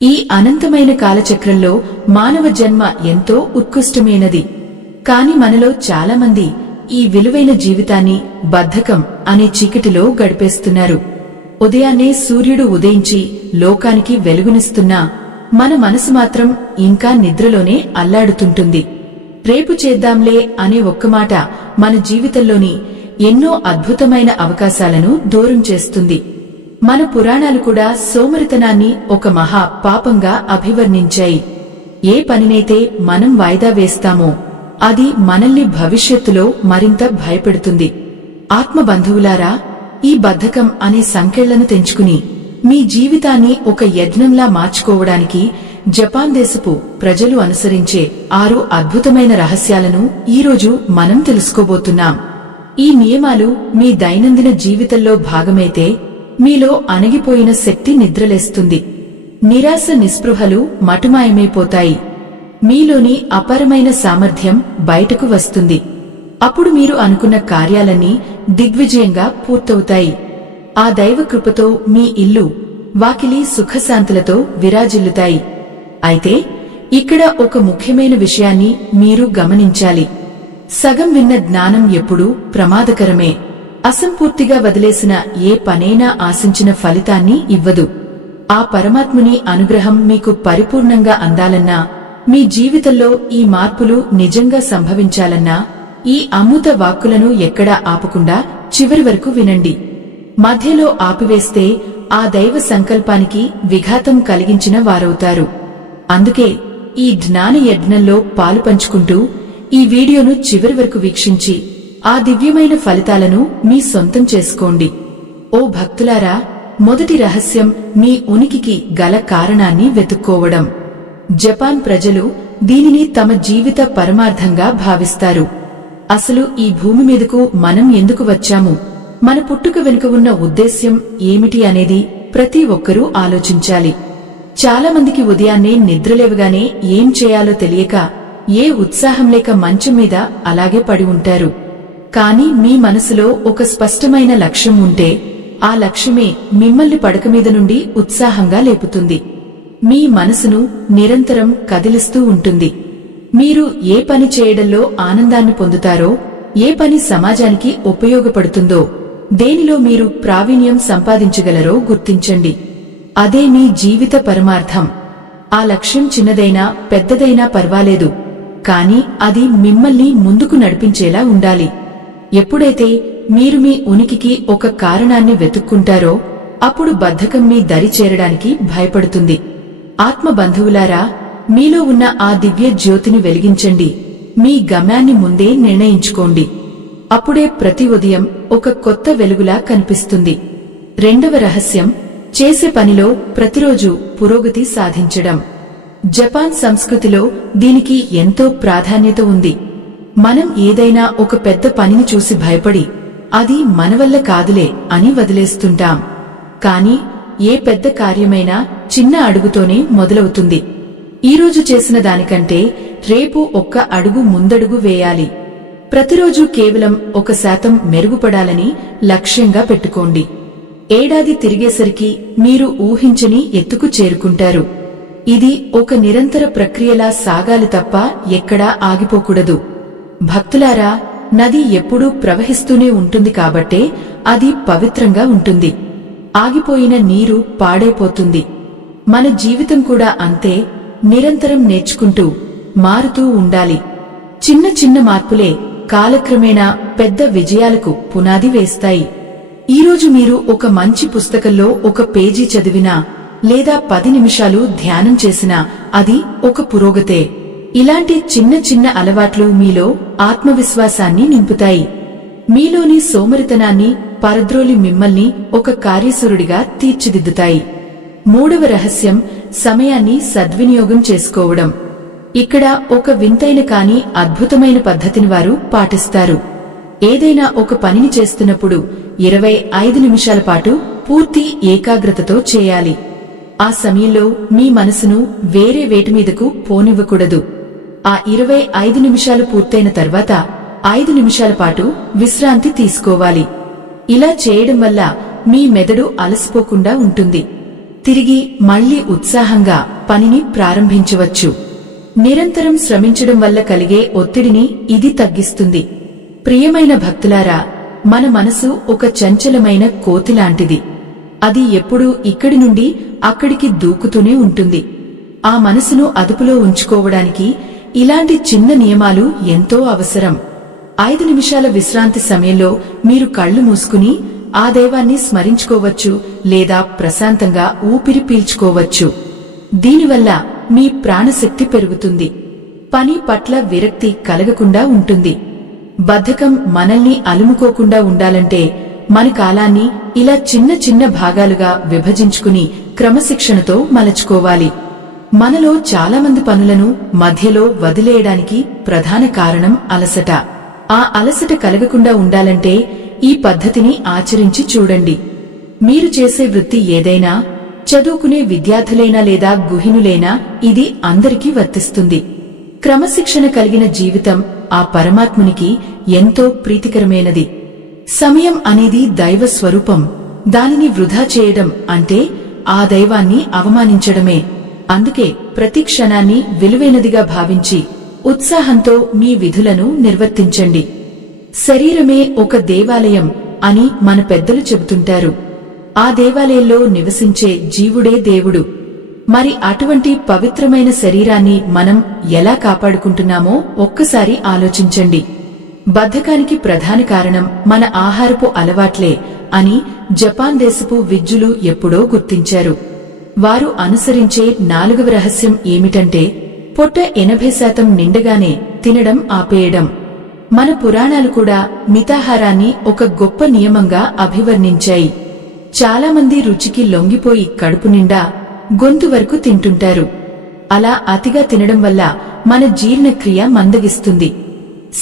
ఈ అనంతమైన కాలచక్రంలో మానవ జన్మ ఎంతో ఉత్కృష్టమైనది. కాని మనలో చాలామంది ఈ విలువైన జీవితాన్ని బద్ధకం అనే చీకటిలో గడిపేస్తున్నారు. ఉదయాన్నే సూర్యుడు ఉదయించి లోకానికి వెలుగునిస్తున్నా మన మనసు మాత్రం ఇంకా నిద్రలోనే అల్లాడుతుంటుంది. రేపు చేద్దాంలే అనే ఒక్క మాట మన జీవితంలోని ఎన్నో అద్భుతమైన అవకాశాలను దూరం చేస్తుంది. మన పురాణాలు కూడా సోమరితనాన్ని ఒక మహా పాపంగా అభివర్ణించాయి. ఏ పనినైతే మనం వాయిదా వేస్తామో అది మనల్ని భవిష్యత్తులో మరింత భయపెడుతుంది. ఆత్మబంధువులారా, ఈ బద్ధకం అనే సంకెళ్లను తెంచుకుని మీ జీవితాన్ని ఒక యజ్ఞంలా మార్చుకోవడానికి జపాన్ దేశపు ప్రజలు అనుసరించే 6 అద్భుతమైన రహస్యాలను ఈరోజు మనం తెలుసుకోబోతున్నాం. ఈ నియమాలు మీ దైనందిన జీవితంలో భాగమైతే మీలో అణగిపోయిన శక్తి నిద్రలేస్తుంది. నిరాశ నిస్పృహలు మటుమాయమైపోతాయి. మీలోని అపారమైన సామర్థ్యం బయటకు వస్తుంది. అప్పుడు మీరు అనుకున్న కార్యాలన్నీ దిగ్విజయంగా పూర్తవుతాయి. ఆ దైవ కృపతో మీ ఇల్లు వాకిలి సుఖశాంతులతో విరాజిల్లుతాయి. అయితే ఇక్కడ ఒక ముఖ్యమైన విషయాన్ని మీరు గమనించాలి. సగం విన్న జ్ఞానం ఎప్పుడూ ప్రమాదకరమే. అసంపూర్తిగా వదిలేసిన ఏ పనైనా ఆశించిన ఫలితాన్ని ఇవ్వదు. ఆ పరమాత్ముని అనుగ్రహం మీకు పరిపూర్ణంగా అందాలన్నా, మీ జీవితంలో ఈ మార్పులు నిజంగా సంభవించాలన్నా ఈ అమృత వాక్కులను ఎక్కడా ఆపకుండా చివరి వరకు వినండి. మధ్యలో ఆపివేస్తే ఆ దైవ సంకల్పానికి విఘాతం కలిగించిన వారవుతారు. అందుకే ఈ జ్ఞాన యజ్ఞంలో పాలు పంచుకుంటూ ఈ వీడియోను చివరి వరకు వీక్షించి ఆ దివ్యమైన ఫలితాలను మీ సొంతం చేసుకోండి. ఓ భక్తులారా, మొదటి రహస్యం మీ ఉనికికి గల కారణాన్ని వెతుక్కోవడం. జపాన్ ప్రజలు దీనిని తమ జీవిత పరమార్థంగా భావిస్తారు. అసలు ఈ భూమి మీదకు మనం ఎందుకు వచ్చాము, మన పుట్టుక వెనుక ఉన్న ఉద్దేశ్యం ఏమిటి అనేది ప్రతి ఒక్కరూ ఆలోచించాలి. చాలామందికి ఉదయాన్నే నిద్రలేవగానే ఏం చేయాలో తెలియక ఏ ఉత్సాహం లేక మంచం మీద అలాగే పడి ఉంటారు. కాని మీ మనసులో ఒక స్పష్టమైన లక్ష్యం ఉంటే ఆ లక్ష్యమే మిమ్మల్ని పడక మీద నుండి ఉత్సాహంగా లేపుతుంది. మీ మనసును నిరంతరం కదిలిస్తూ ఉంటుంది. మీరు ఏ పని చేయడంలో ఆనందాన్ని పొందుతారో, ఏ పని సమాజానికి ఉపయోగపడుతుందో, దేనిలో మీరు ప్రావీణ్యం సంపాదించగలరో గుర్తించండి. అదే మీ జీవిత పరమార్థం. ఆ లక్ష్యం చిన్నదైనా పెద్దదైనా పర్వాలేదు, కాని అది మిమ్మల్ని ముందుకు నడిపించేలా ఉండాలి. ఎప్పుడైతే మీరు మీ ఉనికికి ఒక కారణాన్ని వెతుక్కుంటారో అప్పుడు బద్ధకం మీ దరి చేరడానికి భయపడుతుంది. ఆత్మబంధువులారా, మీలో ఉన్న ఆ దివ్య జ్యోతిని వెలిగించండి. మీ గమ్యాన్ని ముందే నిర్ణయించుకోండి. అప్పుడే ప్రతి ఉదయం ఒక కొత్త వెలుగులా కనిపిస్తుంది. రెండవ రహస్యం, చేసే పనిలో ప్రతిరోజు పురోగతి సాధించడం. జపాన్ సంస్కృతిలో దీనికి ఎంతో ప్రాధాన్యత ఉంది. మనం ఏదైనా ఒక పెద్ద పనిని చూసి భయపడి అది మనవల్ల కాదులే అని వదిలేస్తుంటాం. కాని ఏ పెద్ద కార్యమైనా చిన్న అడుగుతోనే మొదలవుతుంది. ఈరోజు చేసిన దానికంటే రేపు ఒక్క అడుగు ముందడుగు వేయాలి. ప్రతిరోజు కేవలం 1% మెరుగుపడాలని లక్ష్యంగా పెట్టుకోండి. ఏడాది తిరిగేసరికి మీరు ఊహించని ఎత్తుకు చేరుకుంటారు. ఇది ఒక నిరంతర ప్రక్రియలా సాగాలి తప్ప ఎక్కడా ఆగిపోకూడదు. భక్తులారా, నది ఎప్పుడూ ప్రవహిస్తూనే ఉంటుంది కాబట్టే అది పవిత్రంగా ఉంటుంది. ఆగిపోయిన నీరు పాడైపోతుంది. మన జీవితం కూడా అంతే. నిరంతరం నేర్చుకుంటూ మారుతూ ఉండాలి. చిన్న చిన్న మార్పులే కాలక్రమేణా పెద్ద విజయాలకు పునాది వేస్తాయి. ఈరోజు మీరు ఒక మంచి పుస్తకంలో ఒక పేజీ చదివినా లేదా 10 నిమిషాలు ధ్యానం చేసినా అది ఒక పురోగతే. ఇలాంటి చిన్న చిన్న అలవాట్లు మీలో ఆత్మవిశ్వాసాన్ని నింపుతాయి. మీలోని సోమరితనాన్ని పరద్రోలి మిమ్మల్ని ఒక కార్యశూరుడిగా తీర్చిదిద్దుతాయి. మూడవ రహస్యం, సమయాన్ని సద్వినియోగం చేసుకోవడం. ఇక్కడ ఒక వింతైన కాని అద్భుతమైన పద్ధతిని వారు పాటిస్తారు. ఏదైనా ఒక పనిని చేస్తున్నప్పుడు 25 నిమిషాల పాటు పూర్తి ఏకాగ్రతతో చేయాలి. ఆ సమయంలో మీ మనసును వేరే వేటి మీదకు పోనివ్వకూడదు. ఆ 25 నిమిషాలు పూర్తయిన తర్వాత 5 నిమిషాల పాటు విశ్రాంతి తీసుకోవాలి. ఇలా చేయడం వల్ల మీ మెదడు అలసిపోకుండా ఉంటుంది. తిరిగి మళ్లీ ఉత్సాహంగా పనిని ప్రారంభించవచ్చు. నిరంతరం శ్రమించడం వల్ల కలిగే ఒత్తిడిని ఇది తగ్గిస్తుంది. ప్రియమైన భక్తులారా, మన మనసు ఒక చంచలమైన కోతిలాంటిది. అది ఎప్పుడూ ఇక్కడి నుండి అక్కడికి దూకుతూనే ఉంటుంది. ఆ మనసును అదుపులో ఉంచుకోవడానికి ఇలాంటి చిన్న నియమాలు ఎంతో అవసరం. 5 నిమిషాల విశ్రాంతి సమయంలో మీరు కళ్లు మూసుకుని ఆ దైవాన్ని స్మరించుకోవచ్చు లేదా ప్రశాంతంగా ఊపిరి పీల్చుకోవచ్చు. దీనివల్ల మీ ప్రాణశక్తి పెరుగుతుంది. పని పట్ల విరక్తి కలగకుండా ఉంటుంది. బద్ధకం మనల్ని అలుముకోకుండా ఉండాలంటే మన కాలాన్ని ఇలా చిన్న చిన్న భాగాలుగా విభజించుకుని క్రమశిక్షణతో మలచుకోవాలి. మనలో చాలామంది పనులను మధ్యలో వదిలేయడానికి ప్రధాన కారణం అలసట. ఆ అలసట కలగకుండా ఉండాలంటే ఈ పద్ధతిని ఆచరించి చూడండి. మీరు చేసే వృత్తి ఏదైనా, చదువుకునే విద్యార్థులైనా లేదా గృహిణులైనా ఇది అందరికీ వర్తిస్తుంది. క్రమశిక్షణ కలిగిన జీవితం ఆ పరమాత్మునికి ఎంతో ప్రీతికరమైనది. సమయం అనేది దైవ స్వరూపం. దానిని వృధా చేయడం అంటే ఆ దైవాన్ని అవమానించడమే. అందుకే ప్రతి క్షణాన్ని విలువైనదిగా భావించి ఉత్సాహంతో మీ విధులను నిర్వర్తించండి. శరీరమే ఒక దేవాలయం అని మన పెద్దలు చెబుతుంటారు. ఆ దేవాలయంలో నివసించే జీవుడే దేవుడు. మరి అటువంటి పవిత్రమైన శరీరాన్ని మనం ఎలా కాపాడుకుంటున్నామో ఒక్కసారి ఆలోచించండి. బద్ధకానికి ప్రధాన కారణం మన ఆహారపు అలవాట్లే అని జపాన్ దేశపు విజ్ఞులు ఎప్పుడో గుర్తించారు. వారు అనుసరించే 4వ రహస్యం ఏమిటంటే పొట్ట 80% నిండగానే తినడం ఆపేయడం. మన పురాణాలు కూడా మితాహారాన్ని ఒక గొప్ప నియమంగా అభివర్ణించాయి. చాలామంది రుచికి లొంగిపోయి కడుపు నిండా గొంతు వరకు తింటుంటారు. అలా అతిగా తినడం వల్ల మన జీర్ణక్రియ మందగిస్తుంది.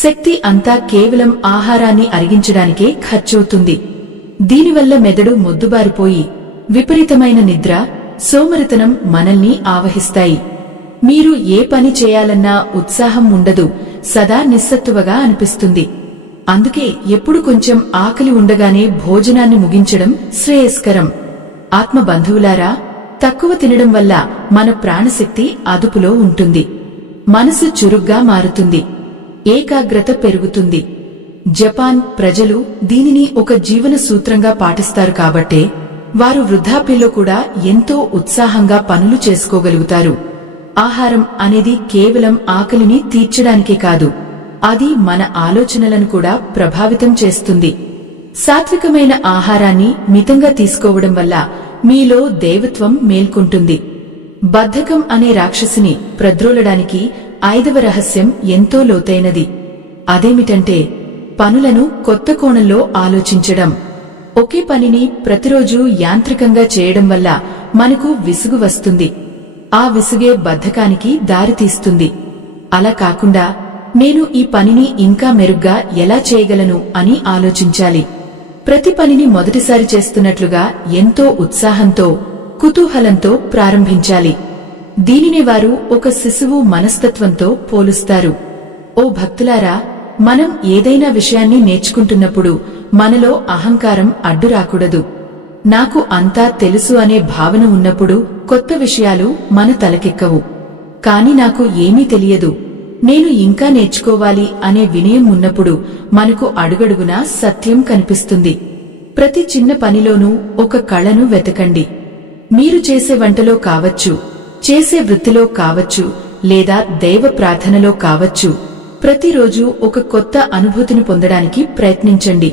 శక్తి అంతా కేవలం ఆహారాన్ని అరిగించడానికే ఖర్చవుతుంది. దీనివల్ల మెదడు మొద్దుబారిపోయి విపరీతమైన నిద్ర, సోమరితనం మనల్ని ఆవహిస్తాయి. మీరు ఏ పని చేయాలన్నా ఉత్సాహం ఉండదు, సదా నిస్సత్తువగా అనిపిస్తుంది. అందుకే ఎప్పుడు కొంచెం ఆకలి ఉండగానే భోజనాన్ని ముగించడం శ్రేయస్కరం. ఆత్మబంధువులారా, తక్కువ తినడం వల్ల మన ప్రాణశక్తి అదుపులో ఉంటుంది. మనసు చురుగ్గా మారుతుంది. ఏకాగ్రత పెరుగుతుంది. జపాన్ ప్రజలు దీనిని ఒక జీవన సూత్రంగా పాటిస్తారు కాబట్టే వారు వృద్ధాప్యంలో కూడా ఎంతో ఉత్సాహంగా పనులు చేసుకోగలుగుతారు. ఆహారం అనేది కేవలం ఆకలిని తీర్చడానికే కాదు, అది మన ఆలోచనలను కూడా ప్రభావితం చేస్తుంది. సాత్వికమైన ఆహారాన్ని మితంగా తీసుకోవడం వల్ల మీలో దేవత్వం మేల్కొంటుంది. బద్ధకం అనే రాక్షసిని ప్రద్రోలడానికి 5వ రహస్యం ఎంతో లోతైనది. అదేమిటంటే పనులను కొత్త కోణంలో ఆలోచించడం. ఒకే పనిని ప్రతిరోజూ యాంత్రికంగా చేయడం వల్ల మనకు విసుగు వస్తుంది. ఆ విసుగే బద్ధకానికి దారితీస్తుంది. అలా కాకుండా నేను ఈ పనిని ఇంకా మెరుగ్గా ఎలా చేయగలను అని ఆలోచించాలి. ప్రతి పనిని మొదటిసారి చేస్తున్నట్లుగా ఎంతో ఉత్సాహంతో, కుతూహలంతో ప్రారంభించాలి. దీనినే వారు ఒక శిశువు మనస్తత్వంతో పోలుస్తారు. ఓ భక్తులారా, మనం ఏదైనా విషయాన్ని నేర్చుకుంటున్నప్పుడు మనలో అహంకారం అడ్డు రాకూడదు. నాకు అంతా తెలుసు అనే భావన ఉన్నప్పుడు కొత్త విషయాలు మన తలకెక్కవు. కాని నాకు ఏమీ తెలియదు, నేను ఇంకా నేర్చుకోవాలి అనే వినయం ఉన్నప్పుడు మనకు అడుగడుగునా సత్యం కనిపిస్తుంది. ప్రతి చిన్న పనిలోనూ ఒక కళను వెతకండి. మీరు చేసే వంటలో కావచ్చు, చేసే వృత్తిలో కావచ్చు, లేదా దైవ ప్రార్థనలో కావచ్చు, ప్రతిరోజు ఒక కొత్త అనుభూతిని పొందడానికి ప్రయత్నించండి.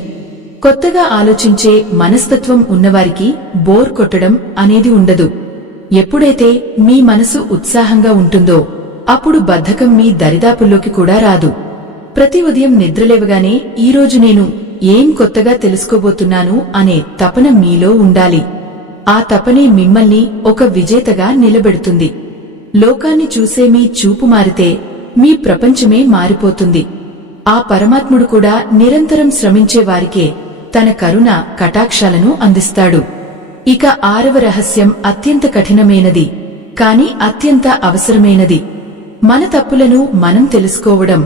కొత్తగా ఆలోచించే మనస్తత్వం ఉన్నవారికి బోర్ కొట్టడం అనేది ఉండదు. ఎప్పుడైతే మీ మనసు ఉత్సాహంగా ఉంటుందో అప్పుడు బద్ధకం మీ దరిదాపుల్లోకి కూడా రాదు. ప్రతి ఉదయం నిద్రలేవగానే ఈరోజు నేను ఏం కొత్తగా తెలుసుకోబోతున్నాను అనే తపన మీలో ఉండాలి. ఆ తపనే మిమ్మల్ని ఒక విజేతగా నిలబెడుతుంది. లోకాన్ని చూసే మీ చూపు మారితే మీ ప్రపంచమే మారిపోతుంది. ఆ పరమాత్ముడు కూడా నిరంతరం శ్రమించే వారికే తన కరుణ కటాక్షాలను అందిస్తాడు. ఇక 6వ రహస్యం అత్యంత కఠినమైనది, కాని అత్యంత అవసరమైనది. మన తప్పులను మనం తెలుసుకోవడం,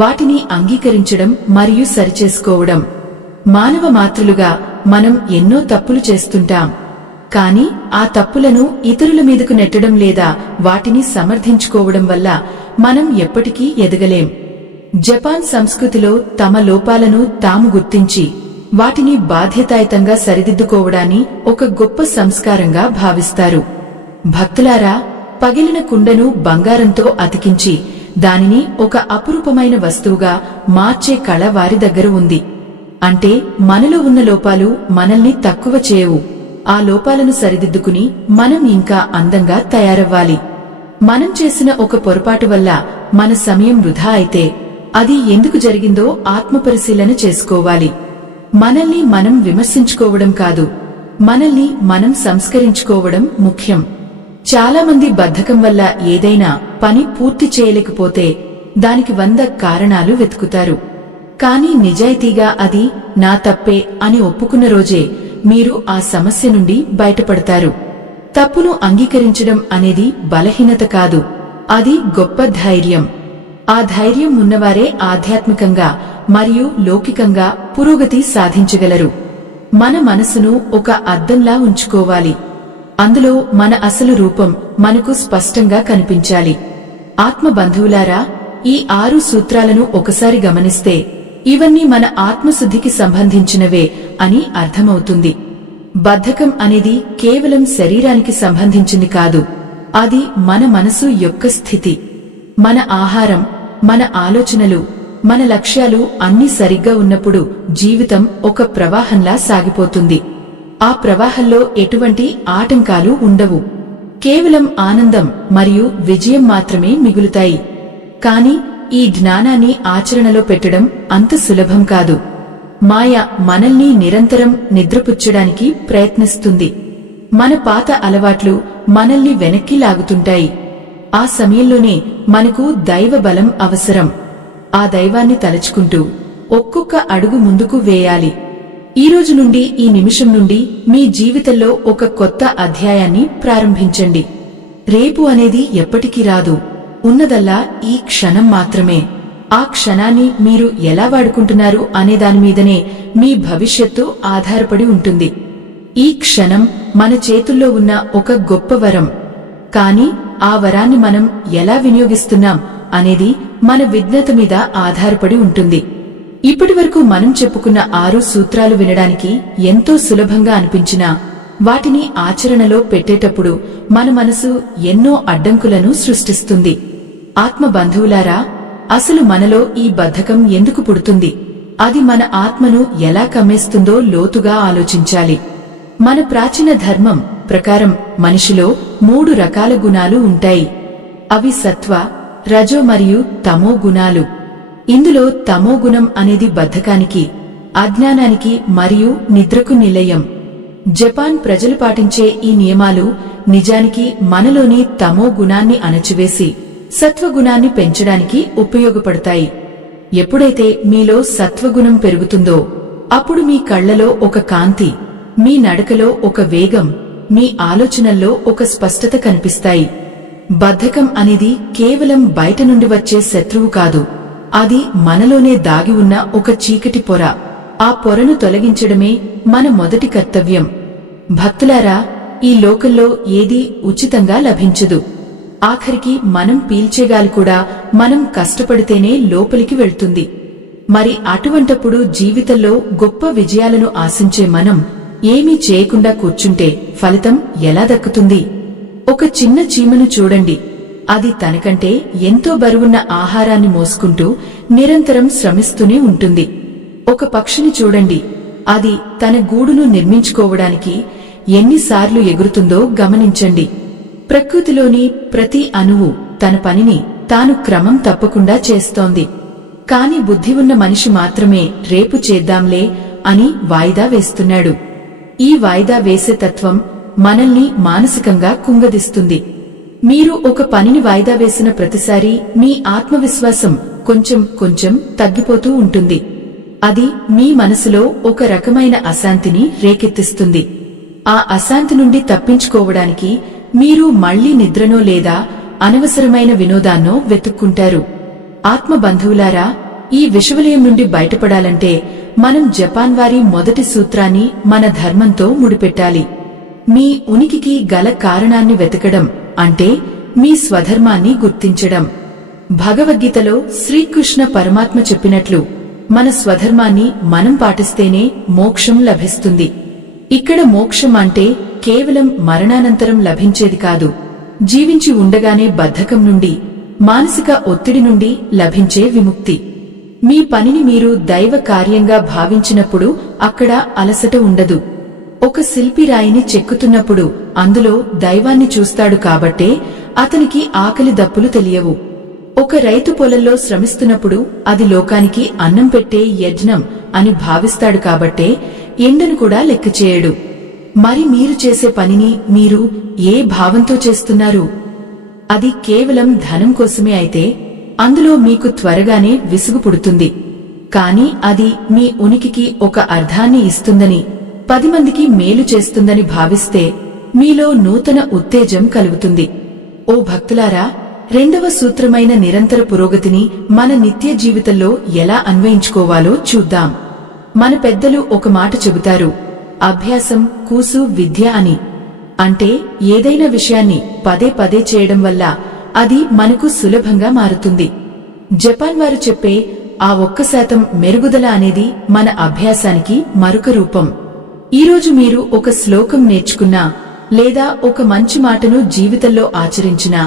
వాటిని అంగీకరించడం మరియు సరిచేసుకోవడం. మానవ మాతృలుగా మనం ఎన్నో తప్పులు చేస్తుంటాం. కాని ఆ తప్పులను ఇతరుల మీదకు నెట్టడం లేదా వాటిని సమర్థించుకోవడం వల్ల మనం ఎప్పటికీ ఎదగలేం. జపాన్ సంస్కృతిలో తమ లోపాలను తాము గుర్తించి వాటిని బాధ్యతాయుతంగా సరిదిద్దుకోవడాన్ని ఒక గొప్ప సంస్కారంగా భావిస్తారు. భక్తులారా, పగిలిన కుండను బంగారంతో అతికించి దానిని ఒక అపురూపమైన వస్తువుగా మార్చే కళ వారి దగ్గర ఉంది. అంటే మనలో ఉన్న లోపాలు మనల్ని తక్కువ చేయవు. ఆ లోపాలను సరిదిద్దుకుని మనం ఇంకా అందంగా తయారవ్వాలి. మనం చేసిన ఒక పొరపాటు వల్ల మన సమయం వృధా అయితే అది ఎందుకు జరిగిందో ఆత్మపరిశీలన చేసుకోవాలి. మనల్ని మనం విమర్శించుకోవడం కాదు, మనల్ని మనం సంస్కరించుకోవడం ముఖ్యం. చాలా మంది బద్ధకం వల్ల ఏదైనా పని పూర్తి చేయలేకపోతే దానికి 100 కారణాలు వెతుకుతారు. కానీ నిజాయితీగా అది నా తప్పే అని ఒప్పుకున్న రోజే మీరు ఆ సమస్య నుండి బయటపడతారు. తప్పును అంగీకరించడం అనేది బలహీనత కాదు, అది గొప్ప ధైర్యం. ఆ ధైర్యం ఉన్నవారే ఆధ్యాత్మికంగా మరియు లౌకికంగా పురోగతి సాధించగలరు. మన మనసును ఒక అద్దంలా ఉంచుకోవాలి. అందులో మన అసలు రూపం మనకు స్పష్టంగా కనిపించాలి. ఆత్మ బంధువులారా, ఈ 6 సూత్రాలను ఒకసారి గమనిస్తే ఇవన్నీ మన ఆత్మశుద్ధికి సంబంధించినవే అని అర్థమవుతుంది. బద్ధకం అనేది కేవలం శరీరానికి సంబంధించింది కాదు, అది మన మనసు యొక్క స్థితి. మన ఆహారం, మన ఆలోచనలు, మన లక్ష్యాలు అన్నీ సరిగ్గా ఉన్నప్పుడు జీవితం ఒక ప్రవాహంలా సాగిపోతుంది. ఆ ప్రవాహంలో ఎటువంటి ఆటంకాలు ఉండవు. కేవలం ఆనందం మరియు విజయం మాత్రమే మిగులుతాయి. కాని ఈ జ్ఞానాన్ని ఆచరణలో పెట్టడం అంత సులభం కాదు. మాయ మనల్ని నిరంతరం నిద్రపుచ్చడానికి ప్రయత్నిస్తుంది. మన పాత అలవాట్లు మనల్ని వెనక్కి లాగుతుంటాయి. ఆ సమయంలోనే మనకు దైవ బలం అవసరం. ఆ దైవాన్ని తలుచుకుంటూ ఒక్కొక్క అడుగు ముందుకు వేయాలి. ఈ రోజు నుండి, ఈ నిమిషం నుండి మీ జీవితంలో ఒక కొత్త అధ్యాయాన్ని ప్రారంభించండి. రేపు అనేది ఎప్పటికీ రాదు, ఉన్నదల్లా ఈ క్షణం మాత్రమే. ఆ క్షణాన్ని మీరు ఎలా వాడుకుంటున్నారు అనే దానిమీదనే మీ భవిష్యత్తు ఆధారపడి ఉంటుంది. ఈ క్షణం మన చేతుల్లో ఉన్న ఒక గొప్ప వరం. కాని ఆ వరాన్ని మనం ఎలా వినియోగిస్తున్నాం అనేది మన విజ్ఞత మీద ఆధారపడి ఉంటుంది. ఇప్పటివరకు మనం చెప్పుకున్న 6 సూత్రాలు వినడానికి ఎంతో సులభంగా అనిపించినా వాటిని ఆచరణలో పెట్టేటప్పుడు మన మనసు ఎన్నో అడ్డంకులను సృష్టిస్తుంది. ఆత్మ బంధువులారా, అసలు మనలో ఈ బద్ధకం ఎందుకు పుడుతుంది? అది మన ఆత్మను ఎలా కమ్మేస్తుందో లోతుగా ఆలోచించాలి. మన ప్రాచీన ధర్మం ప్రకారం మనిషిలో 3 రకాల గుణాలు ఉంటాయి. అవి సత్వ, రజో మరియు తమో గుణాలు. ఇందులో తమో గుణం అనేది బద్ధకానికి, అజ్ఞానానికి మరియు నిద్రకు నిలయం. జపాన్ ప్రజలు పాటించే ఈ నియమాలు నిజానికి మనలోని తమో గుణాన్ని అణచివేసి సత్వగుణాన్ని పెంచడానికి ఉపయోగపడతాయి. ఎప్పుడైతే మీలో సత్వగుణం పెరుగుతుందో అప్పుడు మీ కళ్లలో ఒక కాంతి, మీ నడకలో ఒక వేగం, మీ ఆలోచనల్లో ఒక స్పష్టత కనిపిస్తాయి. బద్ధకం అనేది కేవలం బయట నుండి వచ్చే శత్రువు కాదు, అది మనలోనే దాగి ఉన్న ఒక చీకటి పొర. ఆ పొరను తొలగించడమే మన మొదటి కర్తవ్యం. భక్తులారా, ఈ లోకంలో ఏదీ ఉచితంగా లభించదు. ఆఖరికి మనం పీల్చేగాలి కూడా మనం కష్టపడితేనే లోపలికి వెళ్తుంది. మరి అటువంటప్పుడు జీవితంలో గొప్ప విజయాలను ఆశించే మనం ఏమీ చేయకుండా కూర్చుంటే ఫలితం ఎలా దక్కుతుంది? ఒక చిన్న చీమను చూడండి. అది తనకంటే ఎంతో బరువున్న ఆహారాన్ని మోసుకుంటూ నిరంతరం శ్రమిస్తూనే ఉంటుంది. ఒక పక్షిని చూడండి. అది తన గూడును నిర్మించుకోవడానికి ఎన్నిసార్లు ఎగురుతుందో గమనించండి. ప్రకృతిలోని ప్రతి అణువు తన పనిని తాను క్రమం తప్పకుండా చేస్తోంది. కాని బుద్ధి ఉన్న మనిషి మాత్రమే రేపు చేద్దాంలే అని వాయిదా వేస్తున్నాడు. ఈ వాయిదా వేసే తత్వం మనల్ని మానసికంగా కుంగదీస్తుంది. మీరు ఒక పనిని వాయిదా వేసిన ప్రతిసారీ మీ ఆత్మవిశ్వాసం కొంచెం కొంచెం తగ్గిపోతూ ఉంటుంది. అది మీ మనసులో ఒక రకమైన అశాంతిని రేకెత్తిస్తుంది. ఆ అశాంతి నుండి తప్పించుకోవడానికి మీరు మళ్లీ నిద్రనో లేదా అనవసరమైన వినోదాన్నో వెతుక్కుంటారు. ఆత్మ బంధువులారా, ఈ విషవలయం నుండి బయటపడాలంటే మనం జపాన్ వారి మొదటి సూత్రాన్ని మన ధర్మంతో ముడిపెట్టాలి. మీ ఉనికికి గల కారణాన్ని వెతకడం అంటే మీ స్వధర్మాన్ని గుర్తించడం. భగవద్గీతలో శ్రీకృష్ణ పరమాత్మ చెప్పినట్లు మన స్వధర్మాన్ని మనం పాటిస్తేనే మోక్షం లభిస్తుంది. ఇక్కడ మోక్షం అంటే కేవలం మరణానంతరం లభించేది కాదు, జీవించి ఉండగానే బద్ధకం నుండి, మానసిక ఒత్తిడి నుండి లభించే విముక్తి. మీ పనిని మీరు దైవ కార్యంగా భావించినప్పుడు అక్కడ అలసట ఉండదు. ఒక శిల్పి రాయిని చెక్కుతున్నప్పుడు అందులో దైవాన్ని చూస్తాడు కాబట్టే అతనికి ఆకలి దప్పులు తెలియవు. ఒక రైతు పొలంలో శ్రమిస్తున్నప్పుడు అది లోకానికి అన్నం పెట్టే యజ్ఞం అని భావిస్తాడు కాబట్టే ఎండను కూడా లెక్కచేయడు. మరి మీరు చేసే పనిని మీరు ఏ భావంతో చేస్తున్నారు? అది కేవలం ధనం కోసమే అయితే అందులో మీకు త్వరగానే విసుగు పుడుతుంది. కాని అది మీ ఉనికికి ఒక అర్థాన్ని ఇస్తుందని, 10 మందికి మేలు చేస్తుందని భావిస్తే మీలో నూతన ఉత్తేజం కలుగుతుంది. ఓ భక్తులారా, 2వ సూత్రమైన నిరంతర పురోగతిని మన నిత్య జీవితంలో ఎలా అన్వయించుకోవాలో చూద్దాం. మన పెద్దలు ఒక మాట చెబుతారు, అభ్యాసం కూసు విద్య అని. అంటే ఏదైనా విషయాన్ని పదే పదే చేయడం వల్ల అది మనకు సులభంగా మారుతుంది. జపాన్ వారు చెప్పే ఆ 1% మెరుగుదల అనేది మన అభ్యాసానికి మరొక రూపం. ఈరోజు మీరు ఒక శ్లోకం నేర్చుకున్నా లేదా ఒక మంచి మాటను జీవితంలో ఆచరించినా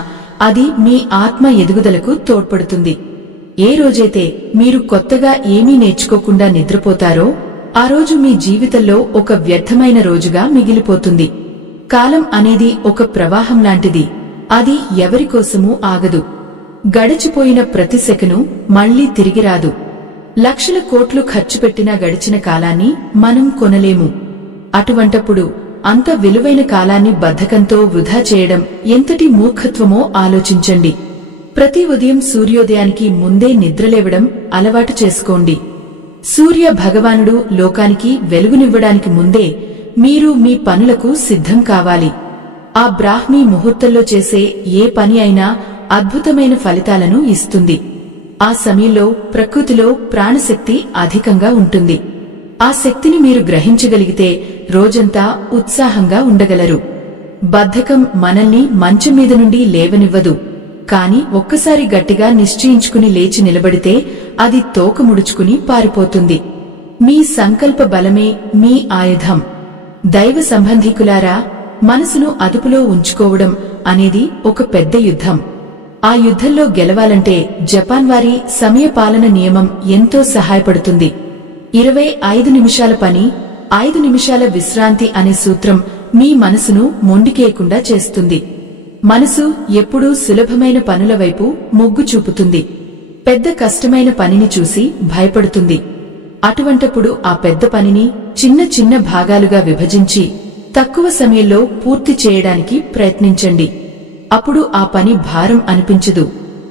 అది మీ ఆత్మ ఎదుగుదలకు తోడ్పడుతుంది. ఏ రోజైతే మీరు కొత్తగా ఏమీ నేర్చుకోకుండా నిద్రపోతారో ఆ రోజు మీ జీవితంలో ఒక వ్యర్థమైన రోజుగా మిగిలిపోతుంది. కాలం అనేది ఒక ప్రవాహం లాంటిది, అది ఎవరికోసమూ ఆగదు. గడిచిపోయిన ప్రతి సెకను మళ్లీ తిరిగిరాదు. లక్షల కోట్లు ఖర్చు పెట్టినా గడిచిన కాలాన్ని మనం కొనలేము. అటువంటప్పుడు అంత విలువైన కాలాన్ని బద్ధకంతో వృధా చేయడం ఎంతటి మూర్ఖత్వమో ఆలోచించండి. ప్రతి ఉదయం సూర్యోదయానికి ముందే నిద్రలేవడం అలవాటు చేసుకోండి. సూర్య భగవానుడు లోకానికి వెలుగునివ్వడానికి ముందే మీరు మీ పనులకు సిద్ధం కావాలి. ఆ బ్రాహ్మీ ముహూర్తంలో చేసే ఏ పని అయినా అద్భుతమైన ఫలితాలను ఇస్తుంది. ఆ సమయంలో ప్రకృతిలో ప్రాణశక్తి అధికంగా ఉంటుంది. ఆ శక్తిని మీరు గ్రహించగలిగితే రోజంతా ఉత్సాహంగా ఉండగలరు. బద్ధకం మనల్ని మంచం మీద నుండి లేవనివ్వదు. కాని ఒక్కసారి గట్టిగా నిశ్చయించుకుని లేచి నిలబడితే అది తోక ముడుచుకుని పారిపోతుంది. మీ సంకల్ప బలమే మీ ఆయుధం. దైవ సంబంధీకులారా, మనసును అదుపులో ఉంచుకోవడం అనేది ఒక పెద్ద యుద్ధం. ఆ యుద్ధంలో గెలవాలంటే జపాన్ వారి సమయపాలన నియమం ఎంతో సహాయపడుతుంది. 25 నిమిషాల పని, 5 నిమిషాల విశ్రాంతి అనే సూత్రం మీ మనసును మొండికేయకుండా చేస్తుంది. మనసు ఎప్పుడూ సులభమైన పనుల వైపు మొగ్గు చూపుతుంది. పెద్ద కష్టమైన పనిని చూసి భయపడుతుంది. అటువంటప్పుడు ఆ పెద్ద పనిని చిన్న చిన్న భాగాలుగా విభజించి తక్కువ సమయంలో పూర్తి చేయడానికి ప్రయత్నించండి. అప్పుడు ఆ పని భారం అనిపించదు,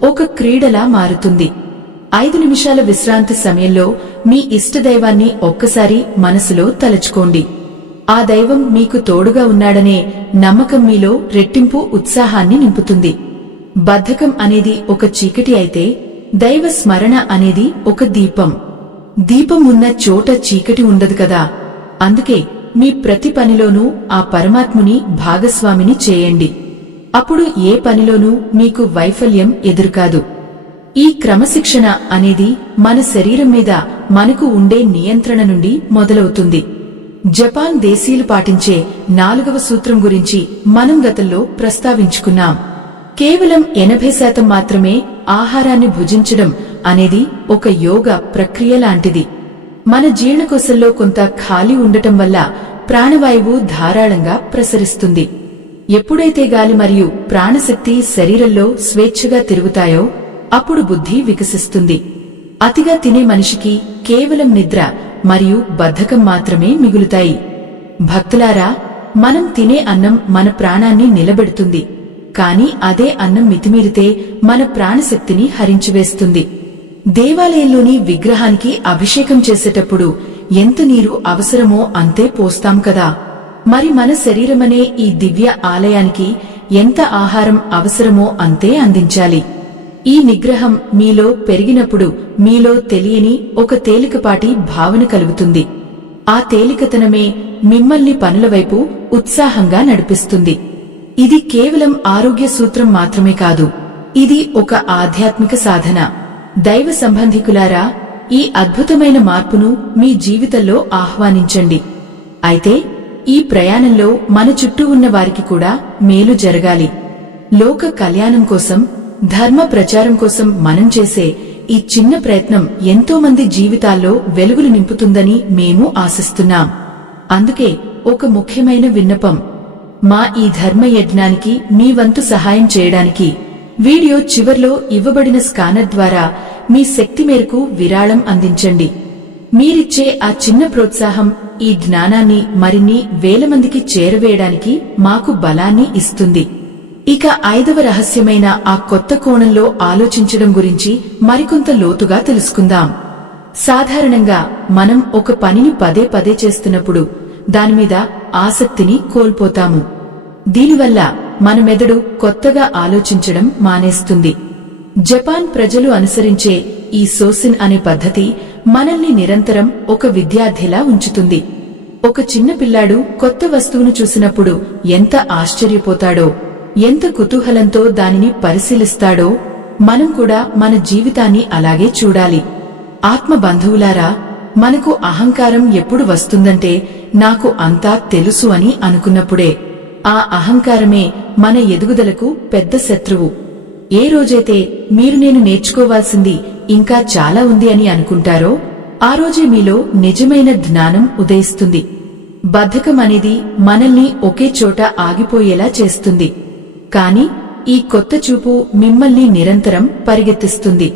ఒక క్రీడలా మారుతుంది. 5 నిమిషాల విశ్రాంతి సమయంలో మీ ఇష్టదైవాన్ని ఒక్కసారి మనసులో తలచుకోండి. ఆ దైవం మీకు తోడుగా ఉన్నాడనే నమ్మకం మీలో రెట్టింపు ఉత్సాహాన్ని నింపుతుంది. బద్ధకం అనేది ఒక చీకటి అయితే దైవ స్మరణ అనేది ఒక దీపం. దీపం ఉన్న చోట చీకటి ఉండదు కదా. అందుకే మీ ప్రతి పనిలోనూ ఆ పరమాత్ముని భాగస్వామిని చేయండి. అప్పుడు ఏ పనిలోనూ మీకు వైఫల్యం ఎదురుకాదు. ఈ క్రమశిక్షణ అనేది మన శరీరం మీద మనకు ఉండే నియంత్రణ నుండి మొదలవుతుంది. జపాన్ దేశీయులు పాటించే 4వ సూత్రం గురించి మనం గతంలో ప్రస్తావించుకున్నాం. కేవలం 80% మాత్రమే ఆహారాన్ని భుజించడం అనేది ఒక యోగ ప్రక్రియ లాంటిది. మన జీర్ణకోశంలో కొంత ఖాళీ ఉండటం వల్ల ప్రాణవాయువు ధారాళంగా ప్రసరిస్తుంది. ఎప్పుడైతే గాలి మరియు ప్రాణశక్తి శరీరంలో స్వేచ్ఛగా తిరుగుతాయో అప్పుడు బుద్ధి వికసిస్తుంది. అతిగా తినే మనిషికి కేవలం నిద్ర మరియు బద్ధకం మాత్రమే మిగులుతాయి. భక్తులారా, మనం తినే అన్నం మన ప్రాణాన్ని నిలబెడుతుంది. కాని అదే అన్నం మితిమీరితే మన ప్రాణశక్తిని హరించివేస్తుంది. దేవాలయంలోని విగ్రహానికి అభిషేకం చేసేటప్పుడు ఎంత నీరు అవసరమో అంతే పోస్తాం కదా. మరి మన శరీరమనే ఈ దివ్య ఆలయానికి ఎంత ఆహారం అవసరమో అంతే అందించాలి. ఈ నిగ్రహం మీలో పెరిగినప్పుడు మీలో తెలియని ఒక తేలికపాటి భావన కలుగుతుంది. ఆ తేలికతనమే మిమ్మల్ని పనుల వైపు ఉత్సాహంగా నడిపిస్తుంది. ఇది కేవలం ఆరోగ్య సూత్రం మాత్రమే కాదు, ఇది ఒక ఆధ్యాత్మిక సాధన. దైవ సంబంధికులారా, ఈ అద్భుతమైన మార్పును మీ జీవితంలో ఆహ్వానించండి. అయితే ఈ ప్రయాణంలో మన చుట్టూ ఉన్న వారికి కూడా మేలు జరగాలి. లోక కళ్యాణం కోసం, ధర్మ ప్రచారం కోసం మనం చేసే ఈ చిన్న ప్రయత్నం ఎంతో మంది జీవితాల్లో వెలుగులు నింపుతుందని మేము ఆశిస్తున్నాం. అందుకే ఒక ముఖ్యమైన విన్నపం: మా ఈ ధర్మ యజ్ఞానికి మీ వంతు సహాయం చేయడానికి వీడియో చివర్లో ఇవ్వబడిన స్కానర్ ద్వారా మీ శక్తి మేరకు విరాళం అందించండి. మీరిచ్చే ఆ చిన్న ప్రోత్సాహం ఈ జ్ఞానాన్ని మరిన్ని వేల మందికి చేరవేయడానికి మాకు బలాన్ని ఇస్తుంది. ఇక 5వ రహస్యమైన ఆ కొత్త కోణంలో ఆలోచించడం గురించి మరికొంత లోతుగా తెలుసుకుందాం. సాధారణంగా మనం ఒక పనిని పదే పదే చేస్తున్నప్పుడు దానిమీద ఆసక్తిని కోల్పోతాము. దీనివల్ల మన మెదడు కొత్తగా ఆలోచించడం మానేస్తుంది. జపాన్ ప్రజలు అనుసరించే ఈ సోసిన్ అనే పద్ధతి మనల్ని నిరంతరం ఒక విద్యార్థిలా ఉంచుతుంది. ఒక చిన్న పిల్లాడు కొత్త వస్తువును చూసినప్పుడు ఎంత ఆశ్చర్యపోతాడో, ఎంత కుతూహలంతో దానిని పరిశీలిస్తాడో, మనం కూడా మన జీవితాన్ని అలాగే చూడాలి. ఆత్మ బంధువులారా, మనకు అహంకారం ఎప్పుడు వస్తుందంటే నాకు అంతా తెలుసు అని అనుకున్నప్పుడే. ఆ అహంకారమే మన ఎదుగుదలకు పెద్ద శత్రువు. ఏ రోజైతే మీరు నేను నేర్చుకోవాల్సింది ఇంకా చాలా ఉంది అని అనుకుంటారో ఆ రోజే మీలో నిజమైన జ్ఞానం ఉదయిస్తుంది. బద్ధకం అనేది మనల్ని ఒకే చోట ఆగిపోయేలా చేస్తుంది. కాని ఈ కొత్త చూపు మిమ్మల్ని నిరంతరం పరిగెత్తిస్తుంది.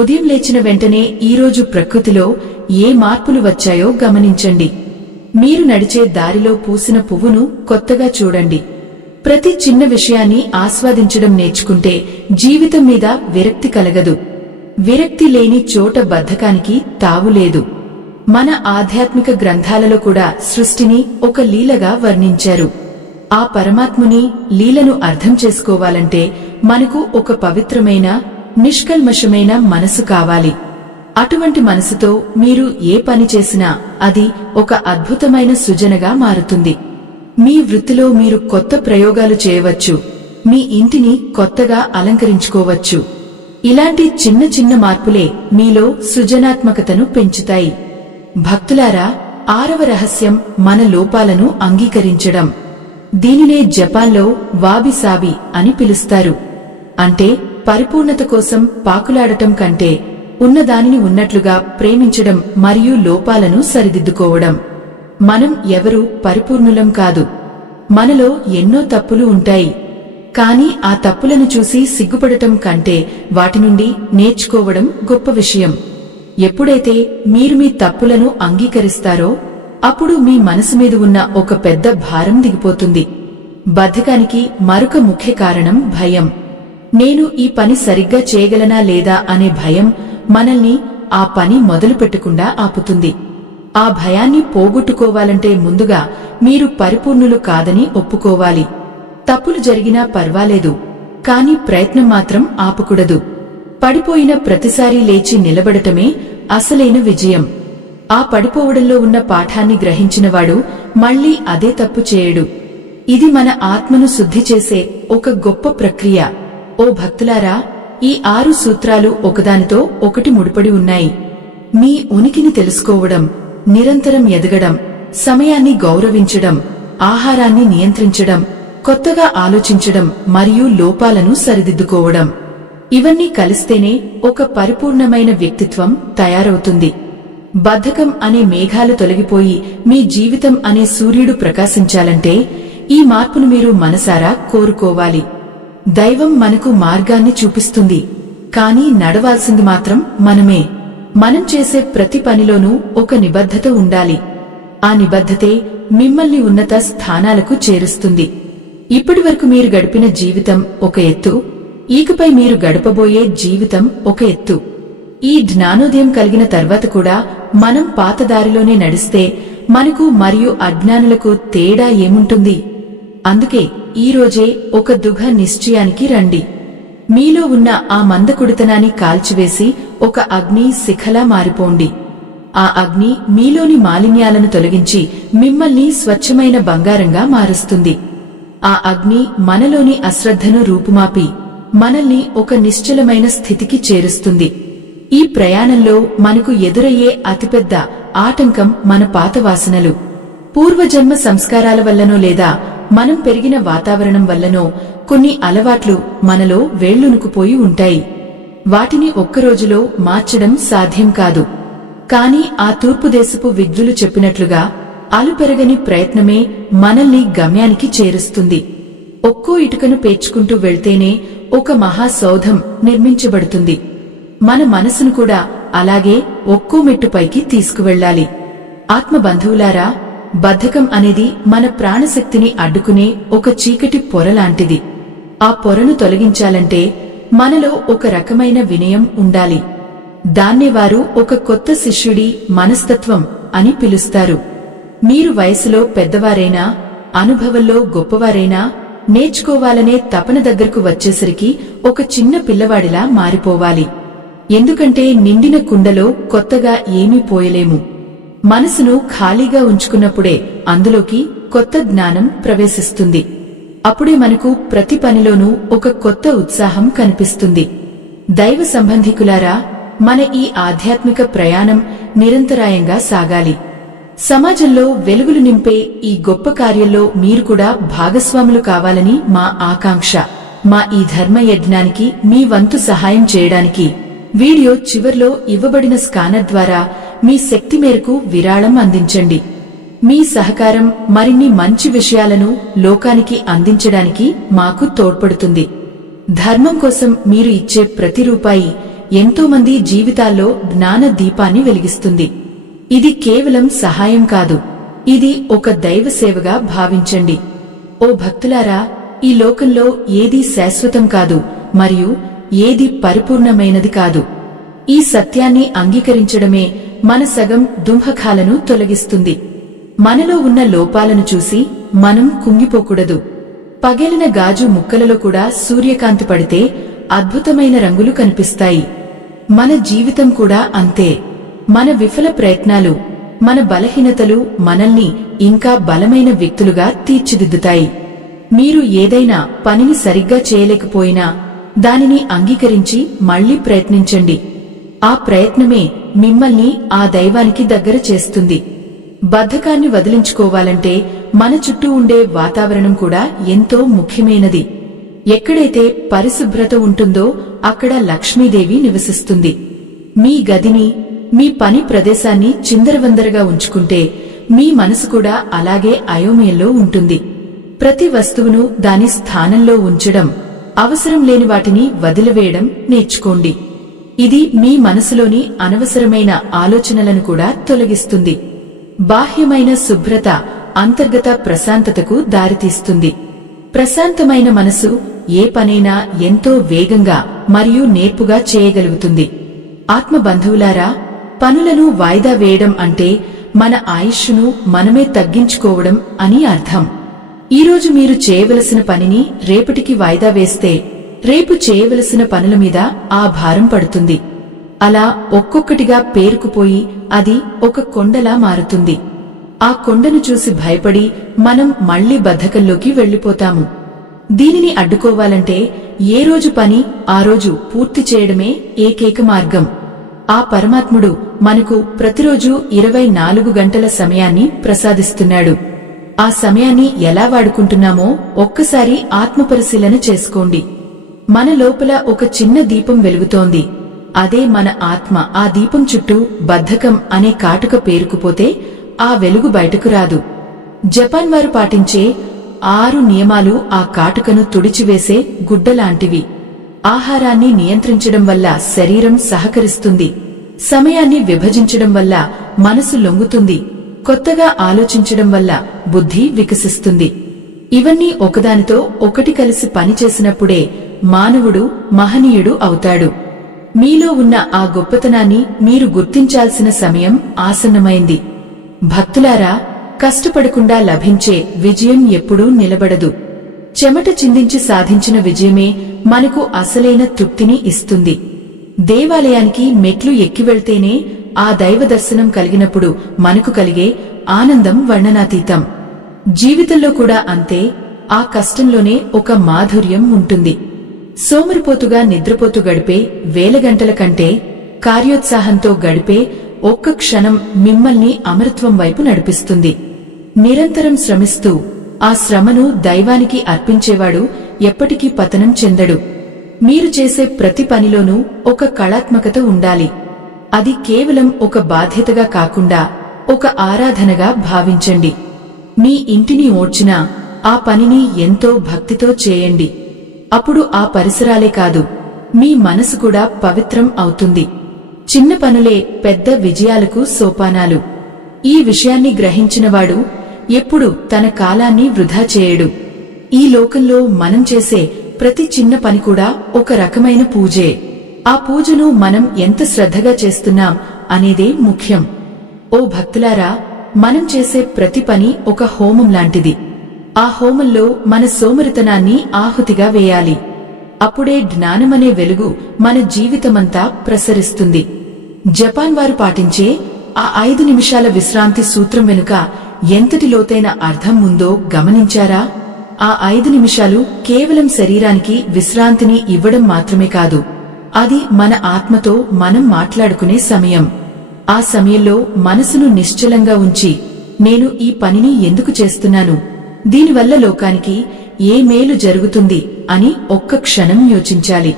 ఉదయం లేచిన వెంటనే ఈరోజు ప్రకృతిలో ఏ మార్పులు వచ్చాయో గమనించండి. మీరు నడిచే దారిలో పూసిన పువ్వును కొత్తగా చూడండి. ప్రతి చిన్న విషయాన్ని ఆస్వాదించడం నేర్చుకుంటే జీవితం మీద విరక్తి కలగదు. విరక్తి లేని చోట బద్ధకానికి తావులేదు. మన ఆధ్యాత్మిక గ్రంథాలలో కూడా సృష్టిని ఒక లీలగా వర్ణించారు. ఆ పరమాత్ముని లీలను అర్థం చేసుకోవాలంటే మనకు ఒక పవిత్రమైన, నిష్కల్మషమైన మనసు కావాలి. అటువంటి మనసుతో మీరు ఏ పని చేసినా అది ఒక అద్భుతమైన సృజనగా మారుతుంది. మీ వృత్తిలో మీరు కొత్త ప్రయోగాలు చేయవచ్చు. మీ ఇంటిని కొత్తగా అలంకరించుకోవచ్చు. ఇలాంటి చిన్న చిన్న మార్పులే మీలో సృజనాత్మకతను పెంచుతాయి. భక్తులారా, 6వ రహస్యం మన లోపాలను అంగీకరించడం. దీనినే జపాన్లో వాబి సాబి అని పిలుస్తారు. అంటే పరిపూర్ణత కోసం పాకులాడటం కంటే ఉన్నదానిని ఉన్నట్లుగా ప్రేమించడం మరియు లోపాలను సరిదిద్దుకోవడం. మనం ఎవరూ పరిపూర్ణులం కాదు. మనలో ఎన్నో తప్పులు ఉంటాయి. కాని ఆ తప్పులను చూసి సిగ్గుపడటం కంటే వాటి నుండి నేర్చుకోవడం గొప్ప విషయం. ఎప్పుడైతే మీరు మీ తప్పులను అంగీకరిస్తారో అప్పుడు మీ మనసు మీద ఉన్న ఒక పెద్ద భారం దిగిపోతుంది. బద్ధకానికి మరొక ముఖ్య కారణం భయం. నేను ఈ పని సరిగ్గా చేయగలనా లేదా అనే భయం మనల్ని ఆ పని మొదలుపెట్టకుండా ఆపుతుంది. ఆ భయాన్ని పోగొట్టుకోవాలంటే ముందుగా మీరు పరిపూర్ణులు కాదని ఒప్పుకోవాలి. తప్పులు జరిగినా పర్వాలేదు, కాని ప్రయత్నం మాత్రం ఆపకూడదు. పడిపోయిన ప్రతిసారీ లేచి నిలబడటమే అసలైన విజయం. ఆ పడిపోవడంలో ఉన్న పాఠాన్ని గ్రహించినవాడు మళ్లీ అదే తప్పు చేయడు. ఇది మన ఆత్మను శుద్ధి చేసే ఒక గొప్ప ప్రక్రియ. ఓ భక్తులారా, ఈ 6 సూత్రాలు ఒకదానితో ఒకటి ముడిపడి ఉన్నాయి. మీ ఉనికిని తెలుసుకోవడం, నిరంతరం ఎదగడం, సమయాన్ని గౌరవించడం, ఆహారాన్ని నియంత్రించడం, కొత్తగా ఆలోచించడం మరియు లోపాలను సరిదిద్దుకోవడం. ఇవన్నీ కలిస్తేనే ఒక పరిపూర్ణమైన వ్యక్తిత్వం తయారవుతుంది. బద్ధకం అనే మేఘాలు తొలగిపోయి మీ జీవితం అనే సూర్యుడు ప్రకాశించాలంటే ఈ మార్పును మీరు మనసారా కోరుకోవాలి. దైవం మనకు మార్గాన్ని చూపిస్తుంది, కానీ నడవాల్సింది మాత్రం మనమే. మనం చేసే ప్రతి పనిలోనూ ఒక నిబద్ధత ఉండాలి. ఆ నిబద్ధతే మిమ్మల్ని ఉన్నత స్థానాలకు చేరుస్తుంది. ఇప్పటివరకు మీరు గడిపిన జీవితం ఒక ఎత్తు, ఇకపై మీరు గడపబోయే జీవితం ఒక ఎత్తు. ఈ జ్ఞానోదయం కలిగిన తర్వాత కూడా మనం పాతదారిలోనే నడిస్తే మనకు మరియు అజ్ఞానులకు తేడా ఏముంటుంది? అందుకే ఈ రోజే ఒక దృఢ నిశ్చయానికి రండి. మీలో ఉన్న ఆ మందకుడితనాన్ని కాల్చివేసి ఒక అగ్ని శిఖలా మారిపోండి. ఆ అగ్ని మీలోని మాలిన్యాలను తొలగించి మిమ్మల్ని స్వచ్ఛమైన బంగారంగా మారుస్తుంది. ఆ అగ్ని మనలోని అశ్రద్ధను రూపుమాపి మనల్ని ఒక నిశ్చలమైన స్థితికి చేరుస్తుంది. ఈ ప్రయాణంలో మనకు ఎదురయ్యే అతిపెద్ద ఆటంకం మన పాత వాసనలు. పూర్వజన్మ సంస్కారాల వల్లనో లేదా మనం పెరిగిన వాతావరణం వల్లనో కొన్ని అలవాట్లు మనలో వేళ్లునుకుపోయి ఉంటాయి. వాటిని ఒక్కరోజులో మార్చడం సాధ్యం కాదు. కాని ఆ తూర్పుదేశపు విద్యులు చెప్పినట్లుగా అలుపెరగని ప్రయత్నమే మనల్ని గమ్యానికి చేరుస్తుంది. ఒక్కో ఇటుకను పేర్చుకుంటూ వెళ్తేనే ఒక మహాసౌధం నిర్మించబడుతుంది. మన మనసును కూడా అలాగే ఒక్కో మెట్టుపైకి తీసుకువెళ్లాలి. ఆత్మబంధువులారా, బద్ధకం అనేది మన ప్రాణశక్తిని అడ్డుకునే ఒక చీకటి పొరలాంటిది. ఆ పొరను తొలగించాలంటే మనలో ఒక రకమైన వినయం ఉండాలి. దాన్నే వారు ఒక కొత్త శిష్యుడి మనస్తత్వం అని పిలుస్తారు. మీరు వయసులో పెద్దవారైనా, అనుభవంలో గొప్పవారైనా, నేర్చుకోవాలనే తపన దగ్గరకు వచ్చేసరికి ఒక చిన్న పిల్లవాడిలా మారిపోవాలి. ఎందుకంటే నిండిన కుండలో కొత్తగా ఏమీ పోయలేము. మనసును ఖాళీగా ఉంచుకున్నప్పుడే అందులోకి కొత్త జ్ఞానం ప్రవేశిస్తుంది. అప్పుడే మనకు ప్రతి పనిలోనూ ఒక కొత్త ఉత్సాహం కనిపిస్తుంది. దైవ సంబంధికులారా, మన ఈ ఆధ్యాత్మిక ప్రయాణం నిరంతరాయంగా సాగాలి. సమాజంలో వెలుగులు నింపే ఈ గొప్ప కార్యంలో మీరు కూడా భాగస్వాములు కావాలని మా ఆకాంక్ష. మా ఈ ధర్మ యజ్ఞానికి మీ వంతు సహాయం చేయడానికి వీడియో చివర్లో ఇవ్వబడిన స్కానర్ ద్వారా మీ శక్తి మేరకు విరాళం అందించండి. మీ సహకారం మరిన్ని మంచి విషయాలను లోకానికి అందించడానికి మాకు తోడ్పడుతుంది. ధర్మం కోసం మీరు ఇచ్చే ప్రతి రూపాయి ఎంతో మంది జీవితాల్లో జ్ఞాన దీపాన్ని వెలిగిస్తుంది. ఇది కేవలం సహాయం కాదు, ఇది ఒక దైవ సేవగా భావించండి. ఓ భక్తులారా, ఈ లోకంలో ఏదీ శాశ్వతం కాదు మరియు ఏది పరిపూర్ణమైనది కాదు. ఈ సత్యాన్ని అంగీకరించడమే మన సగం దుంహకాలను తొలగిస్తుంది. మనలో ఉన్న లోపాలను చూసి మనం కుంగిపోకూడదు. పగిలిన గాజు ముక్కలలో కూడా సూర్యకాంతి పడితే అద్భుతమైన రంగులు కనిపిస్తాయి. మన జీవితం కూడా అంతే. మన విఫల ప్రయత్నాలు, మన బలహీనతలు మనల్ని ఇంకా బలమైన వ్యక్తులుగా తీర్చిదిద్దుతాయి. మీరు ఏదైనా పనిని సరిగ్గా చేయలేకపోయినా దానిని అంగీకరించి మళ్లీ ప్రయత్నించండి. ఆ ప్రయత్నమే మిమ్మల్ని ఆ దైవానికి దగ్గర చేస్తుంది. బద్ధకాన్ని వదిలించుకోవాలంటే మన చుట్టూ ఉండే వాతావరణం కూడా ఎంతో ముఖ్యమైనది. ఎక్కడైతే పరిశుభ్రత ఉంటుందో అక్కడ లక్ష్మీదేవి నివసిస్తుంది. మీ గదిని, మీ పని ప్రదేశాన్ని చిందరవందరగా ఉంచుకుంటే మీ మనసు కూడా అలాగే అయోమయంలో ఉంటుంది. ప్రతి వస్తువును దాని స్థానంలో ఉంచడం, అవసరం లేని వాటిని వదిలివేయడం నేర్చుకోండి. ఇది మీ మనసులోని అనవసరమైన ఆలోచనలను కూడా తొలగిస్తుంది. బాహ్యమైన శుభ్రత అంతర్గత ప్రశాంతతకు దారితీస్తుంది. ప్రశాంతమైన మనసు ఏ పనైనా ఎంతో వేగంగా మరియు నేర్పుగా చేయగలుగుతుంది. ఆత్మబంధువులారా, పనులను వాయిదా వేయడం అంటే మన ఆయుష్ను మనమే తగ్గించుకోవడం అని అర్థం. ఈరోజు మీరు చేయవలసిన పనిని రేపటికి వాయిదా వేస్తే రేపు చేయవలసిన పనుల మీద ఆ భారం పడుతుంది. అలా ఒక్కొక్కటిగా పేరుకుపోయి అది ఒక కొండలా మారుతుంది. ఆ కొండను చూసి భయపడి మనం మళ్లీ బద్ధకంలోకి వెళ్లిపోతాము. దీనిని అడ్డుకోవాలంటే ఏ రోజు పని ఆ రోజు పూర్తి చేయడమే ఏకైక మార్గం. ఆ పరమాత్ముడు మనకు ప్రతిరోజు 24 గంటల సమయాన్ని ప్రసాదిస్తున్నాడు. ఆ సమయాన్ని ఎలా వాడుకుంటున్నామో ఒక్కసారి ఆత్మపరిశీలన చేసుకోండి. మన లోపల ఒక చిన్న దీపం వెలుగుతోంది. అదే మన ఆత్మ. ఆ దీపం చుట్టూ బద్ధకం అనే కాటుక పేరుకుపోతే ఆ వెలుగు బయటకు రాదు. జపాన్ వారు పాటించే 6 నియమాలు ఆ కాటుకను తుడిచివేసే గుడ్డలాంటివి. ఆహారాన్ని నియంత్రించడం వల్ల శరీరం సహకరిస్తుంది. సమయాన్ని విభజించడం వల్ల మనసు లొంగుతుంది. కొత్తగా ఆలోచించడం వల్ల బుద్ధి వికసిస్తుంది. ఇవన్నీ ఒకదానితో ఒకటి కలిసి పనిచేసినప్పుడే మానవుడు మహనీయుడు అవుతాడు. మీలో ఉన్న ఆ గొప్పతనాన్ని మీరు గుర్తించాల్సిన సమయం ఆసన్నమైంది. భక్తులారా, కష్టపడకుండా లభించే విజయం ఎప్పుడూ నిలబడదు. చెమట చిందించి సాధించిన విజయమే మనకు అసలైన తృప్తిని ఇస్తుంది. దేవాలయానికి మెట్లు ఎక్కి వెళ్తేనే ఆ దైవ దర్శనం కలిగినప్పుడు మనకు కలిగే ఆనందం వర్ణనాతీతం. జీవితంలో కూడా అంతే. ఆ కష్టంలోనే ఒక మాధుర్యం ఉంటుంది. సోమరిపోతుగా నిద్రపోతూ గడిపే వేల గంటల కంటే కార్యోత్సాహంతో గడిపే ఒక్క క్షణం మిమ్మల్ని అమరత్వం వైపు నడిపిస్తుంది. నిరంతరం శ్రమిస్తూ ఆ శ్రమను దైవానికి అర్పించేవాడు ఎప్పటికీ పతనం చెందడు. మీరు చేసే ప్రతి పనిలోనూ ఒక కళాత్మకత ఉండాలి. అది కేవలం ఒక బాధ్యతగా కాకుండా ఒక ఆరాధనగా భావించండి. మీ ఇంటిని ఓడ్చినా ఆ పనిని ఎంతో భక్తితో చేయండి. అప్పుడు ఆ పరిసరాలే కాదు, మీ మనసు కూడా పవిత్రం అవుతుంది. చిన్న పనులే పెద్ద విజయాలకు సోపానాలు. ఈ విషయాన్ని గ్రహించినవాడు ఎప్పుడు తన కాలాన్ని వృధా చేయడు. ఈ లోకంలో మనం చేసే ప్రతి చిన్న పని కూడా ఒక రకమైన పూజే. ఆ పూజను మనం ఎంత శ్రద్ధగా చేస్తున్నాం అనేదే ముఖ్యం. ఓ భక్తులారా, మనం చేసే ప్రతి పని ఒక హోమం లాంటిది. ఆ హోమంలో మన సోమరితనాన్ని ఆహుతిగా వేయాలి. అప్పుడే జ్ఞానమనే వెలుగు మన జీవితమంతా ప్రసరిస్తుంది. జపాన్ వారు పాటించే ఆ 5 నిమిషాల విశ్రాంతి సూత్రం వెనుక ఎంతటి లోతైన అర్థం ఉందో గమనించారా? ఆ 5 నిమిషాలు కేవలం శరీరానికి విశ్రాంతిని ఇవ్వడం మాత్రమే కాదు, అది మన ఆత్మతో మనం మాట్లాడుకునే సమయం. ఆ సమయంలో మనసును నిశ్చలంగా ఉంచి, నేను ఈ పనిని ఎందుకు చేస్తున్నాను, దీనివల్ల లోకానికి ఏ మేలు జరుగుతుంది అని ఒక్క క్షణం యోచించాలి.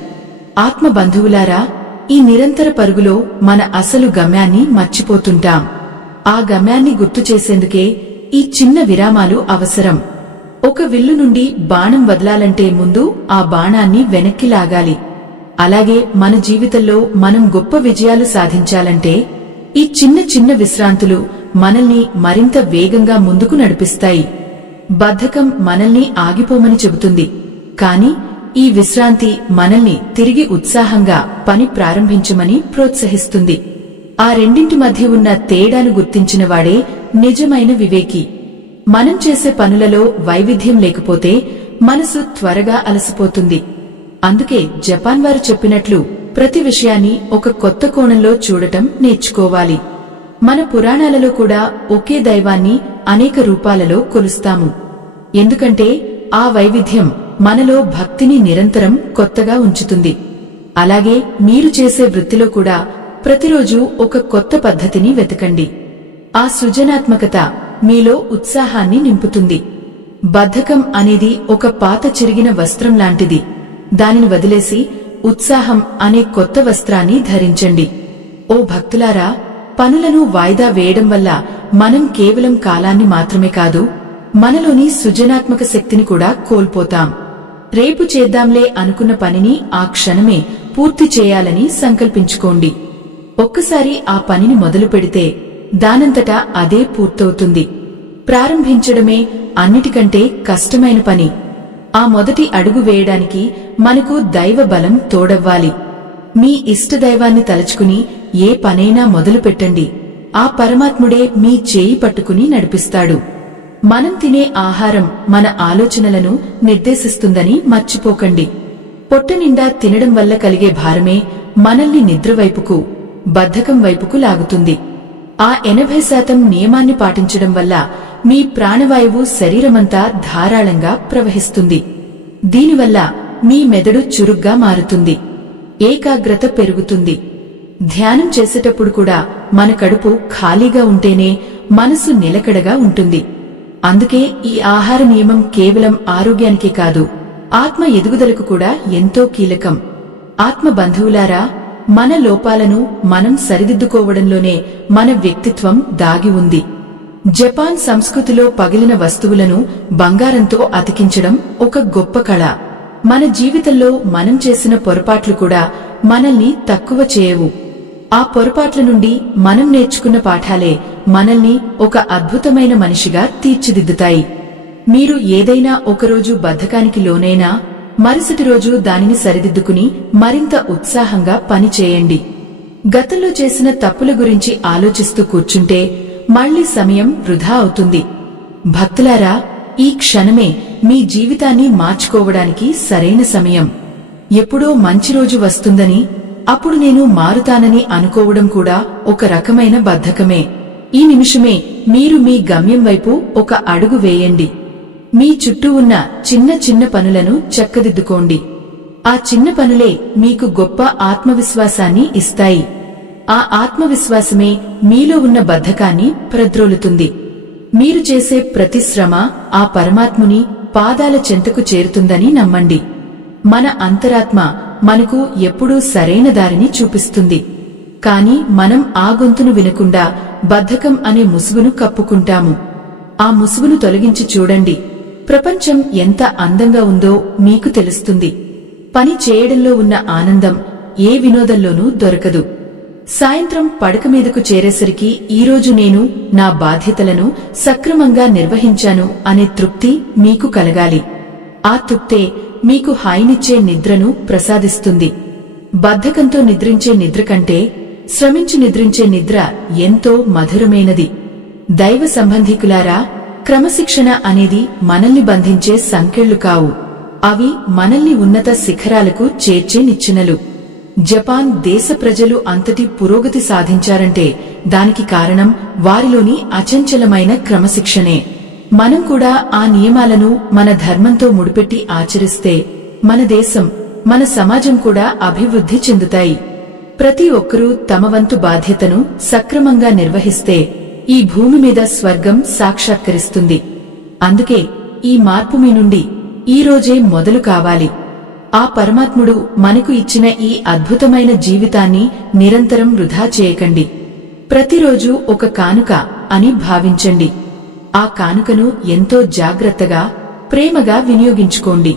ఆత్మ బంధువులారా, ఈ నిరంతర పరుగులో మన అసలు గమ్యాన్ని మర్చిపోతుంటాం. ఆ గమ్యాన్ని గుర్తు చేసేందుకే ఈ చిన్న విరామాలు అవసరం. ఒక విల్లు నుండి బాణం వదలాలంటే ముందు ఆ బాణాన్ని వెనక్కి లాగాలి. అలాగే మన జీవితంలో మనం గొప్ప విజయాలు సాధించాలంటే ఈ చిన్న చిన్న విశ్రాంతులు మనల్ని మరింత వేగంగా ముందుకు నడిపిస్తాయి. బద్ధకం మనల్ని ఆగిపోమని చెబుతుంది, కాని ఈ విశ్రాంతి మనల్ని తిరిగి ఉత్సాహంగా పని ప్రారంభించమని ప్రోత్సహిస్తుంది. ఆ రెండింటి మధ్య ఉన్న తేడాను గుర్తించినవాడే నిజమైన వివేకి. మనం చేసే పనులలో వైవిధ్యం లేకపోతే మనసు త్వరగా అలసిపోతుంది. అందుకే జపాన్ వారు చెప్పినట్లు ప్రతి విషయాన్ని ఒక కొత్త కోణంలో చూడటం నేర్చుకోవాలి. మన పురాణాలలో కూడా ఒకే దైవాన్ని అనేక రూపాలలో కొలుస్తాము. ఎందుకంటే ఆ వైవిధ్యం మనలో భక్తిని నిరంతరం కొత్తగా ఉంచుతుంది. అలాగే మీరు చేసే వృత్తిలో కూడా ప్రతిరోజు ఒక కొత్త పద్ధతిని వెతకండి. ఆ సృజనాత్మకత మీలో ఉత్సాహాన్ని నింపుతుంది. బద్ధకం అనేది ఒక పాత చిరిగిన వస్త్రం లాంటిది. దానిని వదిలేసి ఉత్సాహం అనే కొత్త వస్త్రాన్ని ధరించండి. ఓ భక్తులారా, పనులను వాయిదా వేయడం వల్ల మనం కేవలం కాలాన్ని మాత్రమే కాదు, మనలోని సృజనాత్మక శక్తిని కూడా కోల్పోతాం. రేపు చేద్దాంలే అనుకున్న పనిని ఆ క్షణమే పూర్తి చేయాలని సంకల్పించుకోండి. ఒక్కసారి ఆ పనిని మొదలు పెడితే దానంతటా అదే పూర్తవుతుంది. ప్రారంభించడమే అన్నిటికంటే కష్టమైన పని. ఆ మొదటి అడుగు వేయడానికి మనకు దైవ బలం తోడవ్వాలి. మీ ఇష్టదైవాన్ని తలుచుకుని ఏ పనైనా మొదలు పెట్టండి. ఆ పరమాత్ముడే మీ చేయి పట్టుకుని నడిపిస్తాడు. మనం తినే ఆహారం మన ఆలోచనలను నిర్దేశిస్తుందని మర్చిపోకండి. పొట్ట నిండా తినడం వల్ల కలిగే భారమే మనల్ని నిద్రవైపుకు, బద్ధకం వైపుకు లాగుతుంది. ఆ 80% నియమాన్ని పాటించడం వల్ల మీ ప్రాణవాయువు శరీరమంతా ధారాళంగా ప్రవహిస్తుంది. దీనివల్ల మీ మెదడు చురుగ్గా మారుతుంది, ఏకాగ్రత పెరుగుతుంది. ధ్యానం చేసేటప్పుడు కూడా మన కడుపు ఖాళీగా ఉంటేనే మనసు నిలకడగా ఉంటుంది. అందుకే ఈ ఆహార నియమం కేవలం ఆరోగ్యానికే కాదు, ఆత్మ ఎదుగుదలకు కూడా ఎంతో కీలకం. ఆత్మ బంధువులారా, మన లోపాలను మనం సరిదిద్దుకోవడంలోనే మన వ్యక్తిత్వం దాగి ఉంది. జపాన్ సంస్కృతిలో పగిలిన వస్తువులను బంగారంతో అతికించడం ఒక గొప్ప కళ. మన జీవితంలో మనం చేసిన పొరపాట్లు కూడా మనల్ని తక్కువ చేయవు. ఆ పొరపాట్ల నుండి మనం నేర్చుకున్న పాఠాలే మనల్ని ఒక అద్భుతమైన మనిషిగా తీర్చిదిద్దుతాయి. మీరు ఏదైనా ఒకరోజు బద్ధకానికి లోనైనా మరుసటి రోజు దానిని సరిదిద్దుకుని మరింత ఉత్సాహంగా పనిచేయండి. గతంలో చేసిన తప్పుల గురించి ఆలోచిస్తూ కూర్చుంటే మళ్లీ సమయం వృధా అవుతుంది. భక్తులారా, ఈ క్షణమే మీ జీవితాన్ని మార్చుకోవడానికి సరైన సమయం. ఎప్పుడో మంచి రోజు వస్తుందని అప్పుడు నేను మారుతానని అనుకోవడం కూడా ఒక రకమైన బద్ధకమే. ఈ నిమిషమే మీరు మీ గమ్యం వైపు ఒక అడుగు వేయండి. మీ చుట్టూ ఉన్న చిన్న చిన్న పనులను చక్కదిద్దుకోండి. ఆ చిన్న పనులే మీకు గొప్ప ఆత్మవిశ్వాసాన్ని ఇస్తాయి. ఆ ఆత్మవిశ్వాసమే మీలో ఉన్న బద్ధకాన్ని ప్రద్రోలుతుంది. మీరు చేసే ప్రతి శ్రమ ఆ పరమాత్ముని పాదాల చెంతకు చేరుతుందని నమ్మండి. మన అంతరాత్మ మనకు ఎప్పుడూ సరైన దారిని చూపిస్తుంది. కాని మనం ఆ గొంతును వినకుండా బద్ధకం అనే ముసుగును కప్పుకుంటాము. ఆ ముసుగును తొలగించి చూడండి. ప్రపంచం ఎంత అందంగా ఉందో మీకు తెలుస్తుంది. పని చేయడంలో ఉన్న ఆనందం ఏ వినోదంలోనూ దొరకదు. సాయంత్రం పడక మీదకు చేరేసరికి ఈరోజు నేను నా బాధ్యతలను సక్రమంగా నిర్వహించాను అనే తృప్తి మీకు కలగాలి. ఆ తృప్తే మీకు హాయినిచ్చే నిద్రను ప్రసాదిస్తుంది. బద్ధకంతో నిద్రించే నిద్ర కంటే శ్రమించి నిద్రించే నిద్ర ఎంతో మధురమైనది. దైవ సంబంధికులారా, క్రమశిక్షణ అనేది మనల్ని బంధించే సంకెళ్లు కావు. అవి మనల్ని ఉన్నత శిఖరాలకు చేర్చే నిచ్చెనలు. జపాన్ దేశ ప్రజలు అంతటి పురోగతి సాధించారంటే దానికి కారణం వారిలోని అచంచలమైన క్రమశిక్షణే. మనం కూడా ఆ నియమాలను మన ధర్మంతో ముడిపెట్టి ఆచరిస్తే మన దేశం, మన సమాజం కూడా అభివృద్ధి చెందుతాయి. ప్రతి ఒక్కరూ తమ వంతు బాధ్యతను సక్రమంగా నిర్వహిస్తే ఈ భూమి మీద స్వర్గం సాక్షాత్కరిస్తుంది. అందుకే ఈ మార్పు మీ నుండి ఈ రోజే మొదలు కావాలి. ఆ పరమాత్ముడు మనకు ఇచ్చిన ఈ అద్భుతమైన జీవితాన్ని నిరంతరం వృధా చేయకండి. ప్రతిరోజు ఒక కానుక అని భావించండి. ఆ కానుకను ఎంతో జాగ్రత్తగా, ప్రేమగా వినియోగించుకోండి.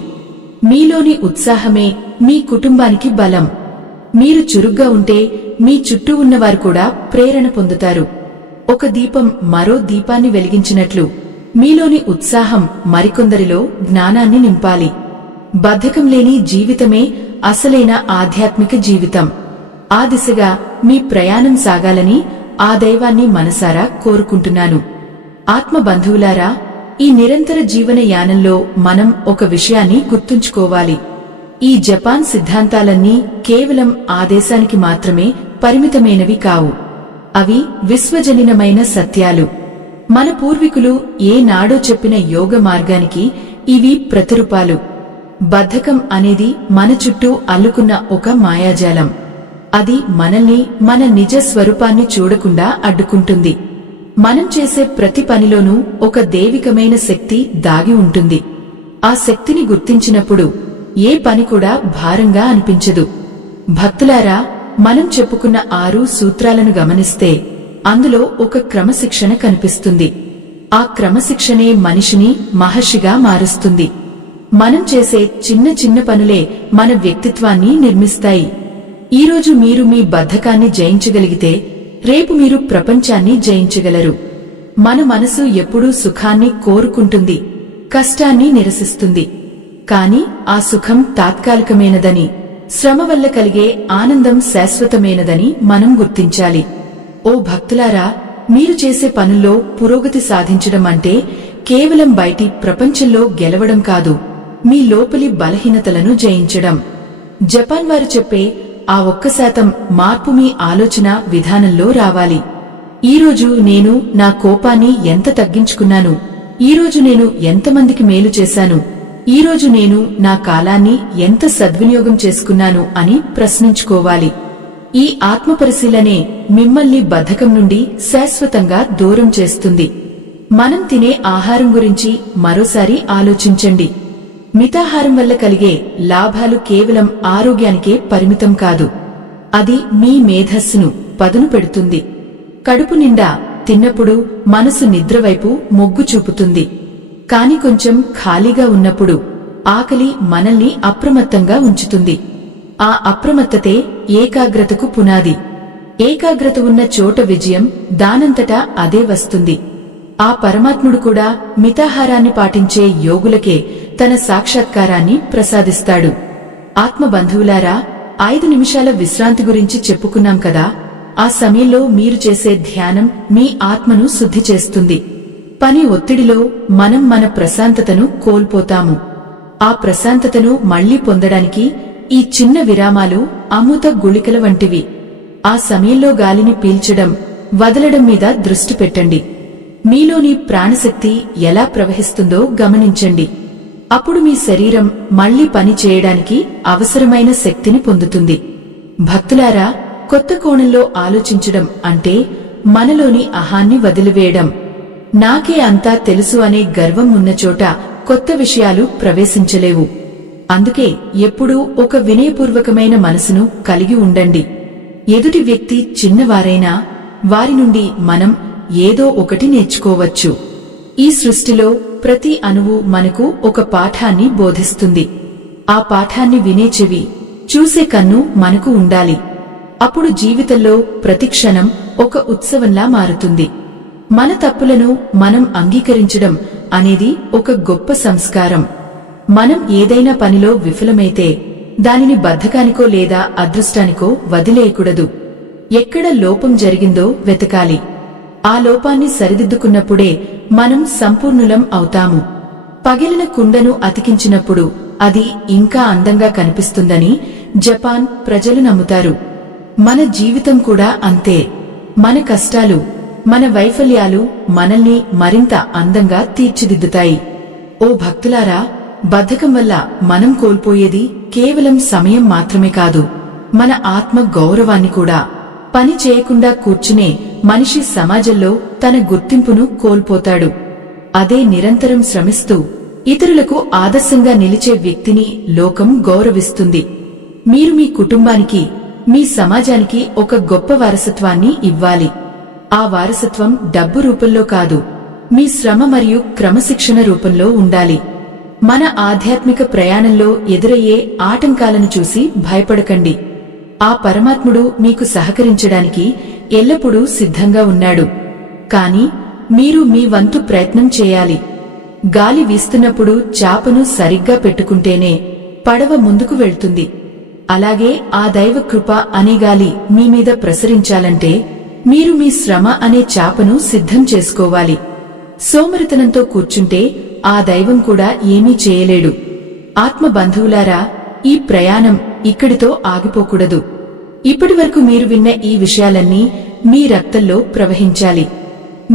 మీలోని ఉత్సాహమే మీ కుటుంబానికి బలం. మీరు చురుగ్గా ఉంటే మీ చుట్టూ ఉన్నవారు కూడా ప్రేరణ పొందుతారు. ఒక దీపం మరో దీపాన్ని వెలిగించినట్లు మీలోని ఉత్సాహం మరికొందరిలో జ్ఞానాన్ని నింపాలి. బద్ధకం లేని జీవితమే అసలైన ఆధ్యాత్మిక జీవితం. ఆ దిశగా మీ ప్రయాణం సాగాలని ఆ దైవాన్ని మనసారా కోరుకుంటున్నాను. ఆత్మ బంధువులారా, ఈ నిరంతర జీవన యానంలో మనం ఒక విషయాన్ని గుర్తుంచుకోవాలి. ఈ జపాన్ సిద్ధాంతాలన్నీ కేవలం ఆ దేశానికి మాత్రమే పరిమితమైనవి కావు. అవి విశ్వజనీనమైన సత్యాలు. మన పూర్వీకులు ఏనాడో చెప్పిన యోగ మార్గానికి ఇవి ప్రతిరూపాలు. బద్ధకం అనేది మన చుట్టూ అల్లుకున్న ఒక మాయాజాలం. అది మనల్ని, మన నిజ స్వరూపాన్ని చూడకుండా అడ్డుకుంటుంది. మనం చేసే ప్రతి పనిలోనూ ఒక దైవికమైన శక్తి దాగి ఉంటుంది. ఆ శక్తిని గుర్తించినప్పుడు ఏ పని కూడా భారంగా అనిపించదు. భక్తులారా, మనం చెప్పుకున్న 6 సూత్రాలను గమనిస్తే అందులో ఒక క్రమశిక్షణ కనిపిస్తుంది. ఆ క్రమశిక్షణే మనిషిని మహర్షిగా మారుస్తుంది. మనం చేసే చిన్న చిన్న పనులే మన వ్యక్తిత్వాన్ని నిర్మిస్తాయి. ఈరోజు మీరు మీ బద్ధకాన్ని జయించగలిగితే రేపు మీరు ప్రపంచాన్ని జయించగలరు. మన మనసు ఎప్పుడూ సుఖాన్ని కోరుకుంటుంది, కష్టాన్ని నిరసిస్తుంది. కాని ఆ సుఖం తాత్కాలికమైనదని, శ్రమ వల్ల కలిగే ఆనందం శాశ్వతమైనదని మనం గుర్తించాలి. ఓ భక్తులారా, మీరు చేసే పనుల్లో పురోగతి సాధించడం అంటే కేవలం బయటి ప్రపంచంలో గెలవడం కాదు, మీ లోపలి బలహీనతలను జయించడం. జపాన్ వారు చెప్పే ఆ 1% మార్పు మీ ఆలోచన విధానంలో రావాలి. ఈరోజు నేను నా కోపాన్ని ఎంత తగ్గించుకున్నాను, ఈరోజు నేను ఎంతమందికి మేలు చేశాను, ఈరోజు నేను నా కాలాన్ని ఎంత సద్వినియోగం చేసుకున్నాను అని ప్రశ్నించుకోవాలి. ఈ ఆత్మపరిశీలనే మిమ్మల్ని బద్ధకం నుండి శాశ్వతంగా దూరం చేస్తుంది. మనం తినే ఆహారం గురించి మరోసారి ఆలోచించండి. మితాహారం వల్ల కలిగే లాభాలు కేవలం ఆరోగ్యానికే పరిమితం కాదు. అది మీ మేధస్సును పదును పెడుతుంది. కడుపు నిండా తిన్నప్పుడు మనసు నిద్రవైపు మొగ్గు చూపుతుంది. కాని కొంచెం ఖాళీగా ఉన్నప్పుడు ఆకలి మనల్ని అప్రమత్తంగా ఉంచుతుంది. ఆ అప్రమత్తతే ఏకాగ్రతకు పునాది. ఏకాగ్రత ఉన్న చోట విజయం దానంతటా అదే వస్తుంది. ఆ పరమాత్ముడు కూడా మితాహారాన్ని పాటించే యోగులకే తన సాక్షాత్కారాన్ని ప్రసాదిస్తాడు. ఆత్మబంధువులారా, 5 నిమిషాల విశ్రాంతి గురించి చెప్పుకున్నాం కదా. ఆ సమయంలో మీరు చేసే ధ్యానం మీ ఆత్మను శుద్ధి చేస్తుంది. పని ఒత్తిడిలో మనం మన ప్రశాంతతను కోల్పోతాము. ఆ ప్రశాంతతను మళ్లీ పొందడానికి ఈ చిన్న విరామాలు అమృత గుళికల వంటివి. ఆ సమయంలో గాలిని పీల్చడం, వదలడం మీద దృష్టి పెట్టండి. మీలోని ప్రాణశక్తి ఎలా ప్రవహిస్తుందో గమనించండి. అప్పుడు మీ శరీరం మళ్లీ పని చేయడానికి అవసరమైన శక్తిని పొందుతుంది. భక్తులారా, కొత్త కోణంలో ఆలోచించడం అంటే మనలోని అహాన్ని వదిలివేయడం. నాకే అంతా తెలుసు అనే గర్వం ఉన్నచోట కొత్త విషయాలు ప్రవేశించలేవు. అందుకే ఎప్పుడూ ఒక వినయపూర్వకమైన మనసును కలిగి ఉండండి. ఎదుటి వ్యక్తి చిన్నవారైనా వారి నుండి మనం ఏదో ఒకటి నేర్చుకోవచ్చు. ఈ సృష్టిలో ప్రతి అణువు మనకు ఒక పాఠాన్ని బోధిస్తుంది. ఆ పాఠాన్ని వినే చెవి, చూసే కన్ను మనకు ఉండాలి. అప్పుడు జీవితంలో ప్రతి క్షణం ఒక ఉత్సవంలా మారుతుంది. మన తప్పులను మనం అంగీకరించడం అనేది ఒక గొప్ప సంస్కారం. మనం ఏదైనా పనిలో విఫలమైతే దానిని బద్ధకానికో లేదా అదృష్టానికో వదిలేయకూడదు. ఎక్కడ లోపం జరిగిందో వెతకాలి. ఆ లోపాన్ని సరిదిద్దుకున్నప్పుడే మనం సంపూర్ణులం అవుతాము. పగిలిన కుండను అతికించినప్పుడు అది ఇంకా అందంగా కనిపిస్తుందని జపాన్ ప్రజలు నమ్ముతారు. మన జీవితం కూడా అంతే. మన కష్టాలు, మన వైఫల్యాలు మనల్ని మరింత అందంగా తీర్చిదిద్దుతాయి. ఓ భక్తులారా, బద్ధకం వల్ల మనం కోల్పోయేది కేవలం సమయం మాత్రమే కాదు, మన ఆత్మ గౌరవాన్ని కూడా. పని చేయకుండా కూర్చునే మనిషి సమాజంలో తన గుర్తింపును కోల్పోతాడు. అదే నిరంతరం శ్రమిస్తూ ఇతరులకు ఆదర్శంగా నిలిచే వ్యక్తిని లోకం గౌరవిస్తుంది. మీరు మీ కుటుంబానికి, మీ సమాజానికి ఒక గొప్ప వారసత్వాన్ని ఇవ్వాలి. ఆ వారసత్వం డబ్బు రూపంలో కాదు, మీ శ్రమ మరియు క్రమశిక్షణ రూపంలో ఉండాలి. మన ఆధ్యాత్మిక ప్రయాణంలో ఎదురయ్యే ఆటంకాలను చూసి భయపడకండి. ఆ పరమాత్ముడు మీకు సహకరించడానికి ఎల్లప్పుడూ సిద్ధంగా ఉన్నాడు. కాని మీరు మీ వంతు ప్రయత్నం చేయాలి. గాలి వీస్తున్నప్పుడు చాపను సరిగ్గా పెట్టుకుంటేనే పడవ ముందుకు వెళ్తుంది. అలాగే ఆ దైవ కృప అనే గాలి మీ మీద ప్రసరించాలంటే మీరు మీ శ్రమ అనే చాపను సిద్ధం చేసుకోవాలి. సోమరితనంతో కూర్చుంటే ఆ దైవం కూడా ఏమీ చేయలేడు. ఆత్మ బంధువులారా, ఈ ప్రయాణం ఇక్కడితో ఆగిపోకూడదు. ఇప్పటివరకు మీరు విన్న ఈ విషయాలన్నీ మీ రక్తంలో ప్రవహించాలి.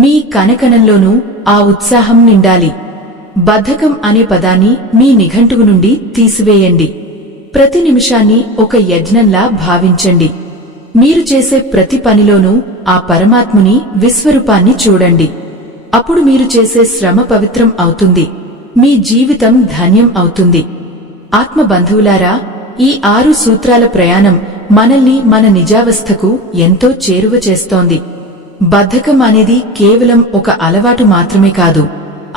మీ కణకణంలోనూ ఆ ఉత్సాహం నిండాలి. బద్ధకం అనే పదాన్ని మీ నిఘంటువు నుండి తీసివేయండి. ప్రతి నిమిషాన్ని ఒక యజ్ఞంలా భావించండి. మీరు చేసే ప్రతి పనిలోనూ ఆ పరమాత్ముని విశ్వరూపాన్ని చూడండి. అప్పుడు మీరు చేసే శ్రమ పవిత్రం అవుతుంది. మీ జీవితం ధన్యం అవుతుంది. ఆత్మ బంధువులారా, ఈ 6 సూత్రాల ప్రయాణం మనల్ని మన నిజావస్థకు ఎంతో చేరువ చేస్తోంది. బద్ధకం అనేది కేవలం ఒక అలవాటు మాత్రమే కాదు,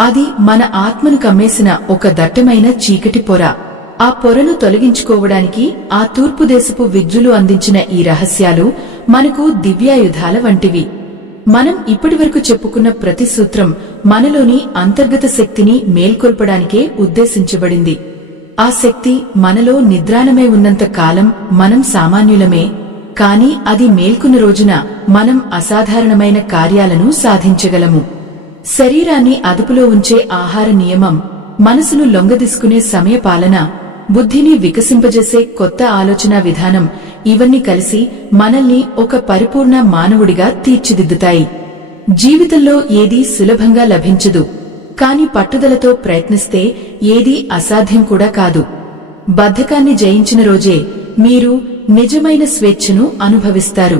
అది మన ఆత్మను కమ్మేసిన ఒక దట్టమైన చీకటి పొర. ఆ పొరను తొలగించుకోవడానికి ఆ తూర్పు దేశపు విద్యులు అందించిన ఈ రహస్యాలు మనకు దివ్యాయుధాల వంటివి. మనం ఇప్పటివరకు చెప్పుకున్న ప్రతి సూత్రం మనలోని అంతర్గత శక్తిని మేల్కొల్పడానికే ఉద్దేశించబడింది. ఆ శక్తి మనలో నిద్రాణమై ఉన్నంత కాలం మనం సామాన్యులమే. కాని అది మేల్కొన్న రోజున మనం అసాధారణమైన కార్యాలను సాధించగలము. శరీరాన్ని అదుపులో ఉంచే ఆహార నియమం, మనసును లొంగదీసుకునే సమయపాలన, బుద్ధిని వికసింపజేసే కొత్త ఆలోచన విధానం, ఇవన్నీ కలిసి మనల్ని ఒక పరిపూర్ణ మానవుడిగా తీర్చిదిద్దుతాయి. జీవితంలో ఏదీ సులభంగా లభించదు. కాని పట్టుదలతో ప్రయత్నిస్తే ఏదీ అసాధ్యం కూడా కాదు. బద్ధకాన్ని జయించిన రోజే మీరు నిజమైన స్వేచ్ఛను అనుభవిస్తారు.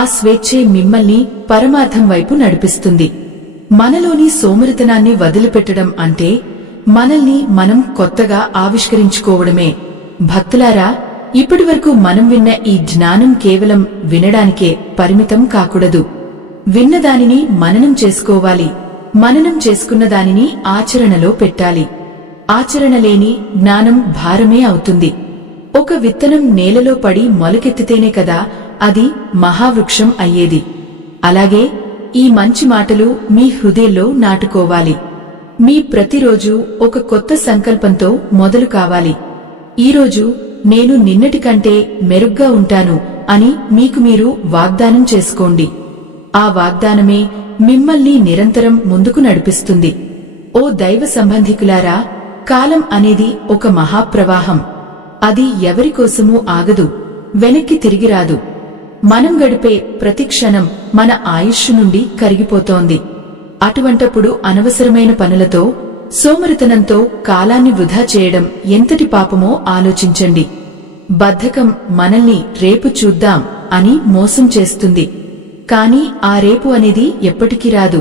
ఆ స్వేచ్ఛే మిమ్మల్ని పరమార్థం వైపు నడిపిస్తుంది. మనలోని సోమరితనాన్ని వదిలిపెట్టడం అంటే మనల్ని మనం కొత్తగా ఆవిష్కరించుకోవడమే. భక్తులారా, ఇప్పటివరకు మనం విన్న ఈ జ్ఞానం కేవలం వినడానికే పరిమితం కాకూడదు. విన్నదానిని మననం చేసుకోవాలి. మననం చేసుకున్న దానిని ఆచరణలో పెట్టాలి. ఆచరణ లేని జ్ఞానం భారమే అవుతుంది. ఒక విత్తనం నేలలో పడి మొలకెత్తితేనే కదా అది మహావృక్షం అయ్యేది. అలాగే ఈ మంచి మాటలు మీ హృదయంలో నాటుకోవాలి. మీ ప్రతిరోజు ఒక కొత్త సంకల్పంతో మొదలు కావాలి. ఈరోజు నేను నిన్నటి కంటే మెరుగ్గా ఉంటాను అని మీకు మీరు వాగ్దానం చేసుకోండి. ఆ వాగ్దానమే మిమ్మల్ని నిరంతరం ముందుకు నడిపిస్తుంది. ఓ దైవ సంబంధికులారా, కాలం అనేది ఒక మహాప్రవాహం. అది ఎవరికోసమూ ఆగదు, వెనక్కి తిరిగిరాదు. మనం గడిపే ప్రతి క్షణం మన ఆయుష్షు నుండి కరిగిపోతోంది. అటువంటప్పుడు అనవసరమైన పనులతో, సోమరితనంతో కాలాన్ని వృధా చేయడం ఎంతటి పాపమో ఆలోచించండి. బద్ధకం మనల్ని రేపు చూద్దాం అని మోసం చేస్తుంది. కాని ఆ రేపు అనేది ఎప్పటికీ రాదు.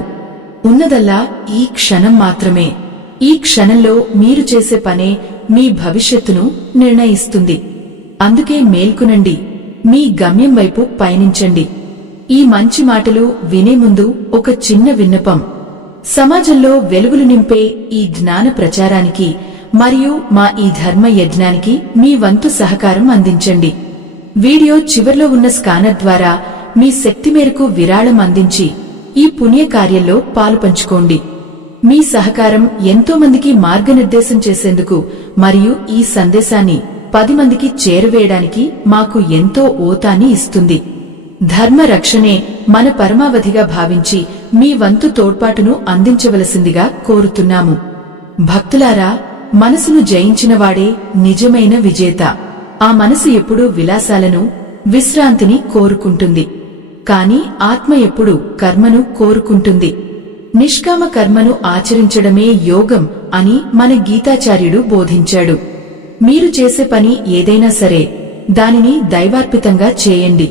ఉన్నదల్లా ఈ క్షణం మాత్రమే. ఈ క్షణంలో మీరు చేసే పనే మీ భవిష్యత్తును నిర్ణయిస్తుంది. అందుకే మేల్కొనండి, మీ గమ్యం వైపు పయనించండి. ఈ మంచి మాటలు వినే ముందు ఒక చిన్న విన్నపం. సమాజంలో వెలుగులు నింపే ఈ జ్ఞాన ప్రచారానికి మరియు మా ఈ ధర్మ యజ్ఞానికి మీ వంతు సహకారం అందించండి. వీడియో చివర్లో ఉన్న స్కానర్ ద్వారా మీ శక్తి మేరకు విరాళం అందించి ఈ పుణ్యకార్యంలో పాలుపంచుకోండి. మీ సహకారం ఎంతో మందికి మార్గనిర్దేశం చేసేందుకు మరియు ఈ సందేశాన్ని 10 మందికి చేరవేయడానికి మాకు ఎంతో ఊతాన్ని ఇస్తుంది. ధర్మ రక్షణే మన పరమావధిగా భావించి మీ వంతు తోడ్పాటును అందించవలసిందిగా కోరుతున్నాము. భక్తులారా, మనసును జయించినవాడే నిజమైన విజేత. ఆ మనసు ఎప్పుడూ విలాసాలను, విశ్రాంతిని కోరుకుంటుంది. కాని ఆత్మ ఎప్పుడూ కర్మను కోరుకుంటుంది. నిష్కామ కర్మను ఆచరించడమే యోగం అని మన గీతాచార్యుడు బోధించాడు. మీరు చేసే పని ఏదైనా సరే దానిని దైవార్పితంగా చేయండి.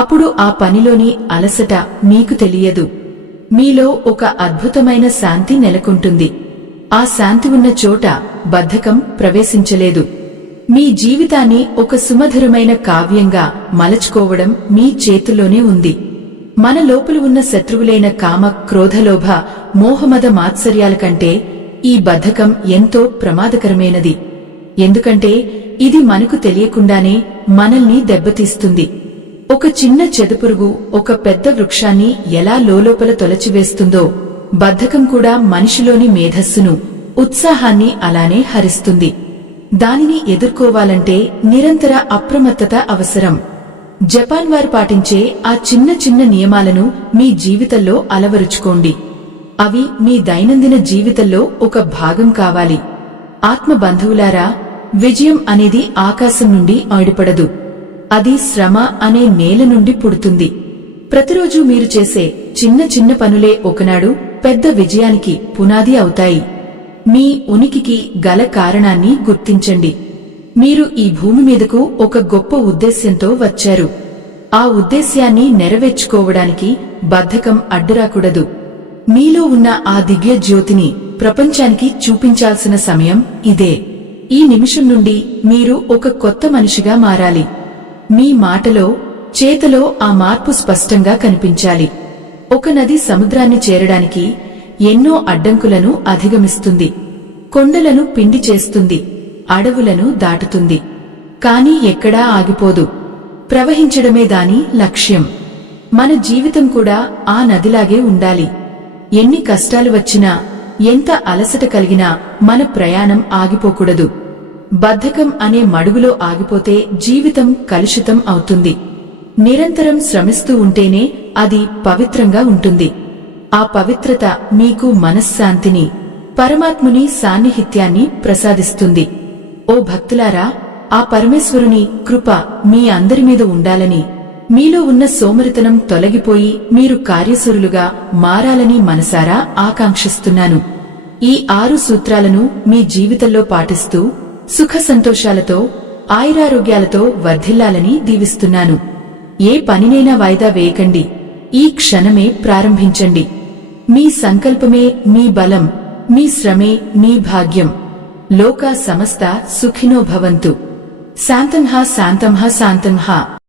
అప్పుడు ఆ పనిలోని అలసట మీకు తెలియదు. మీలో ఒక అద్భుతమైన శాంతి నెలకొంటుంది. ఆ శాంతి ఉన్న చోట బద్ధకం ప్రవేశించలేదు. మీ జీవితాన్ని ఒక సుమధురమైన కావ్యంగా మలచుకోవడం మీ చేతుల్లోనే ఉంది. మన లోపల ఉన్న శత్రువులైన కామ, క్రోధలోభ, మోహమద మాత్సర్యాల కంటే ఈ బద్ధకం ఎంతో ప్రమాదకరమైనది. ఎందుకంటే ఇది మనకు తెలియకుండానే మనల్ని దెబ్బతీస్తుంది. ఒక చిన్న చెదపురుగు ఒక పెద్ద వృక్షాన్ని ఎలా లోలోపల తొలచివేస్తుందో, బద్ధకం కూడా మనిషిలోని మేధస్సును, ఉత్సాహాన్ని అలానే హరిస్తుంది. దానిని ఎదుర్కోవాలంటే నిరంతర అప్రమత్తత అవసరం. జపాన్ వారు పాటించే ఆ చిన్న చిన్న నియమాలను మీ జీవితంలో అలవరుచుకోండి. అవి మీ దైనందిన జీవితంలో ఒక భాగం కావాలి. ఆత్మ బంధువులారా, విజయం అనేది ఆకాశం నుండి ఆడిపడదు. అది శ్రమ అనే నేల నుండి పుడుతుంది. ప్రతిరోజు మీరు చేసే చిన్న చిన్న పనులే ఒకనాడు పెద్ద విజయానికి పునాది అవుతాయి. మీ ఉనికికి గల కారణాన్ని గుర్తించండి. మీరు ఈ భూమి మీదకు ఒక గొప్ప ఉద్దేశ్యంతో వచ్చారు. ఆ ఉద్దేశ్యాన్ని నెరవేర్చుకోవడానికి బద్ధకం అడ్డురాకూడదు. మీలో ఉన్న ఆ దివ్య జ్యోతిని ప్రపంచానికి చూపించాల్సిన సమయం ఇదే. ఈ నిమిషం నుండి మీరు ఒక కొత్త మనిషిగా మారాలి. మీ మాటలో, చేతలో ఆ మార్పు స్పష్టంగా కనిపించాలి. ఒక నది సముద్రాన్ని చేరడానికి ఎన్నో అడ్డంకులను అధిగమిస్తుంది. కొండలను పిండి చేస్తుంది, అడవులను దాటుతుంది. కాని ఎక్కడా ఆగిపోదు. ప్రవహించడమే దాని లక్ష్యం. మన జీవితం కూడా ఆ నదిలాగే ఉండాలి. ఎన్ని కష్టాలు వచ్చినా, ఎంత అలసట కలిగినా మన ప్రయాణం ఆగిపోకూడదు. బద్ధకం అనే మడుగులో ఆగిపోతే జీవితం కలుషితం అవుతుంది. నిరంతరం శ్రమిస్తూ ఉంటేనే అది పవిత్రంగా ఉంటుంది. ఆ పవిత్రత మీకు మనశ్శాంతిని, పరమాత్ముని సాన్నిహిత్యాన్ని ప్రసాదిస్తుంది. ఓ భక్తులారా, ఆ పరమేశ్వరుని కృప మీ అందరి మీద ఉండాలని, మీలో ఉన్న సోమరితనం తొలగిపోయి మీరు కార్యశూరులుగా మారాలని మనసారా ఆకాంక్షిస్తున్నాను. ఈ 6 సూత్రాలను మీ జీవితంలో పాటిస్తూ సుఖ సంతోషాలతో, ఆయురారోగ్యాలతో వర్ధిల్లాలని దీవిస్తున్నాను. ఏ పనినైనా వాయిదా వేయకండి. ఈ క్షణమే ప్రారంభించండి. మీ సంకల్పమే మీ బలం, మీ శ్రమే మీ భాగ్యం. లోకా సమస్త సుఖినో భవంతు. శాంతంహ శాంతంహ శాంతంహ.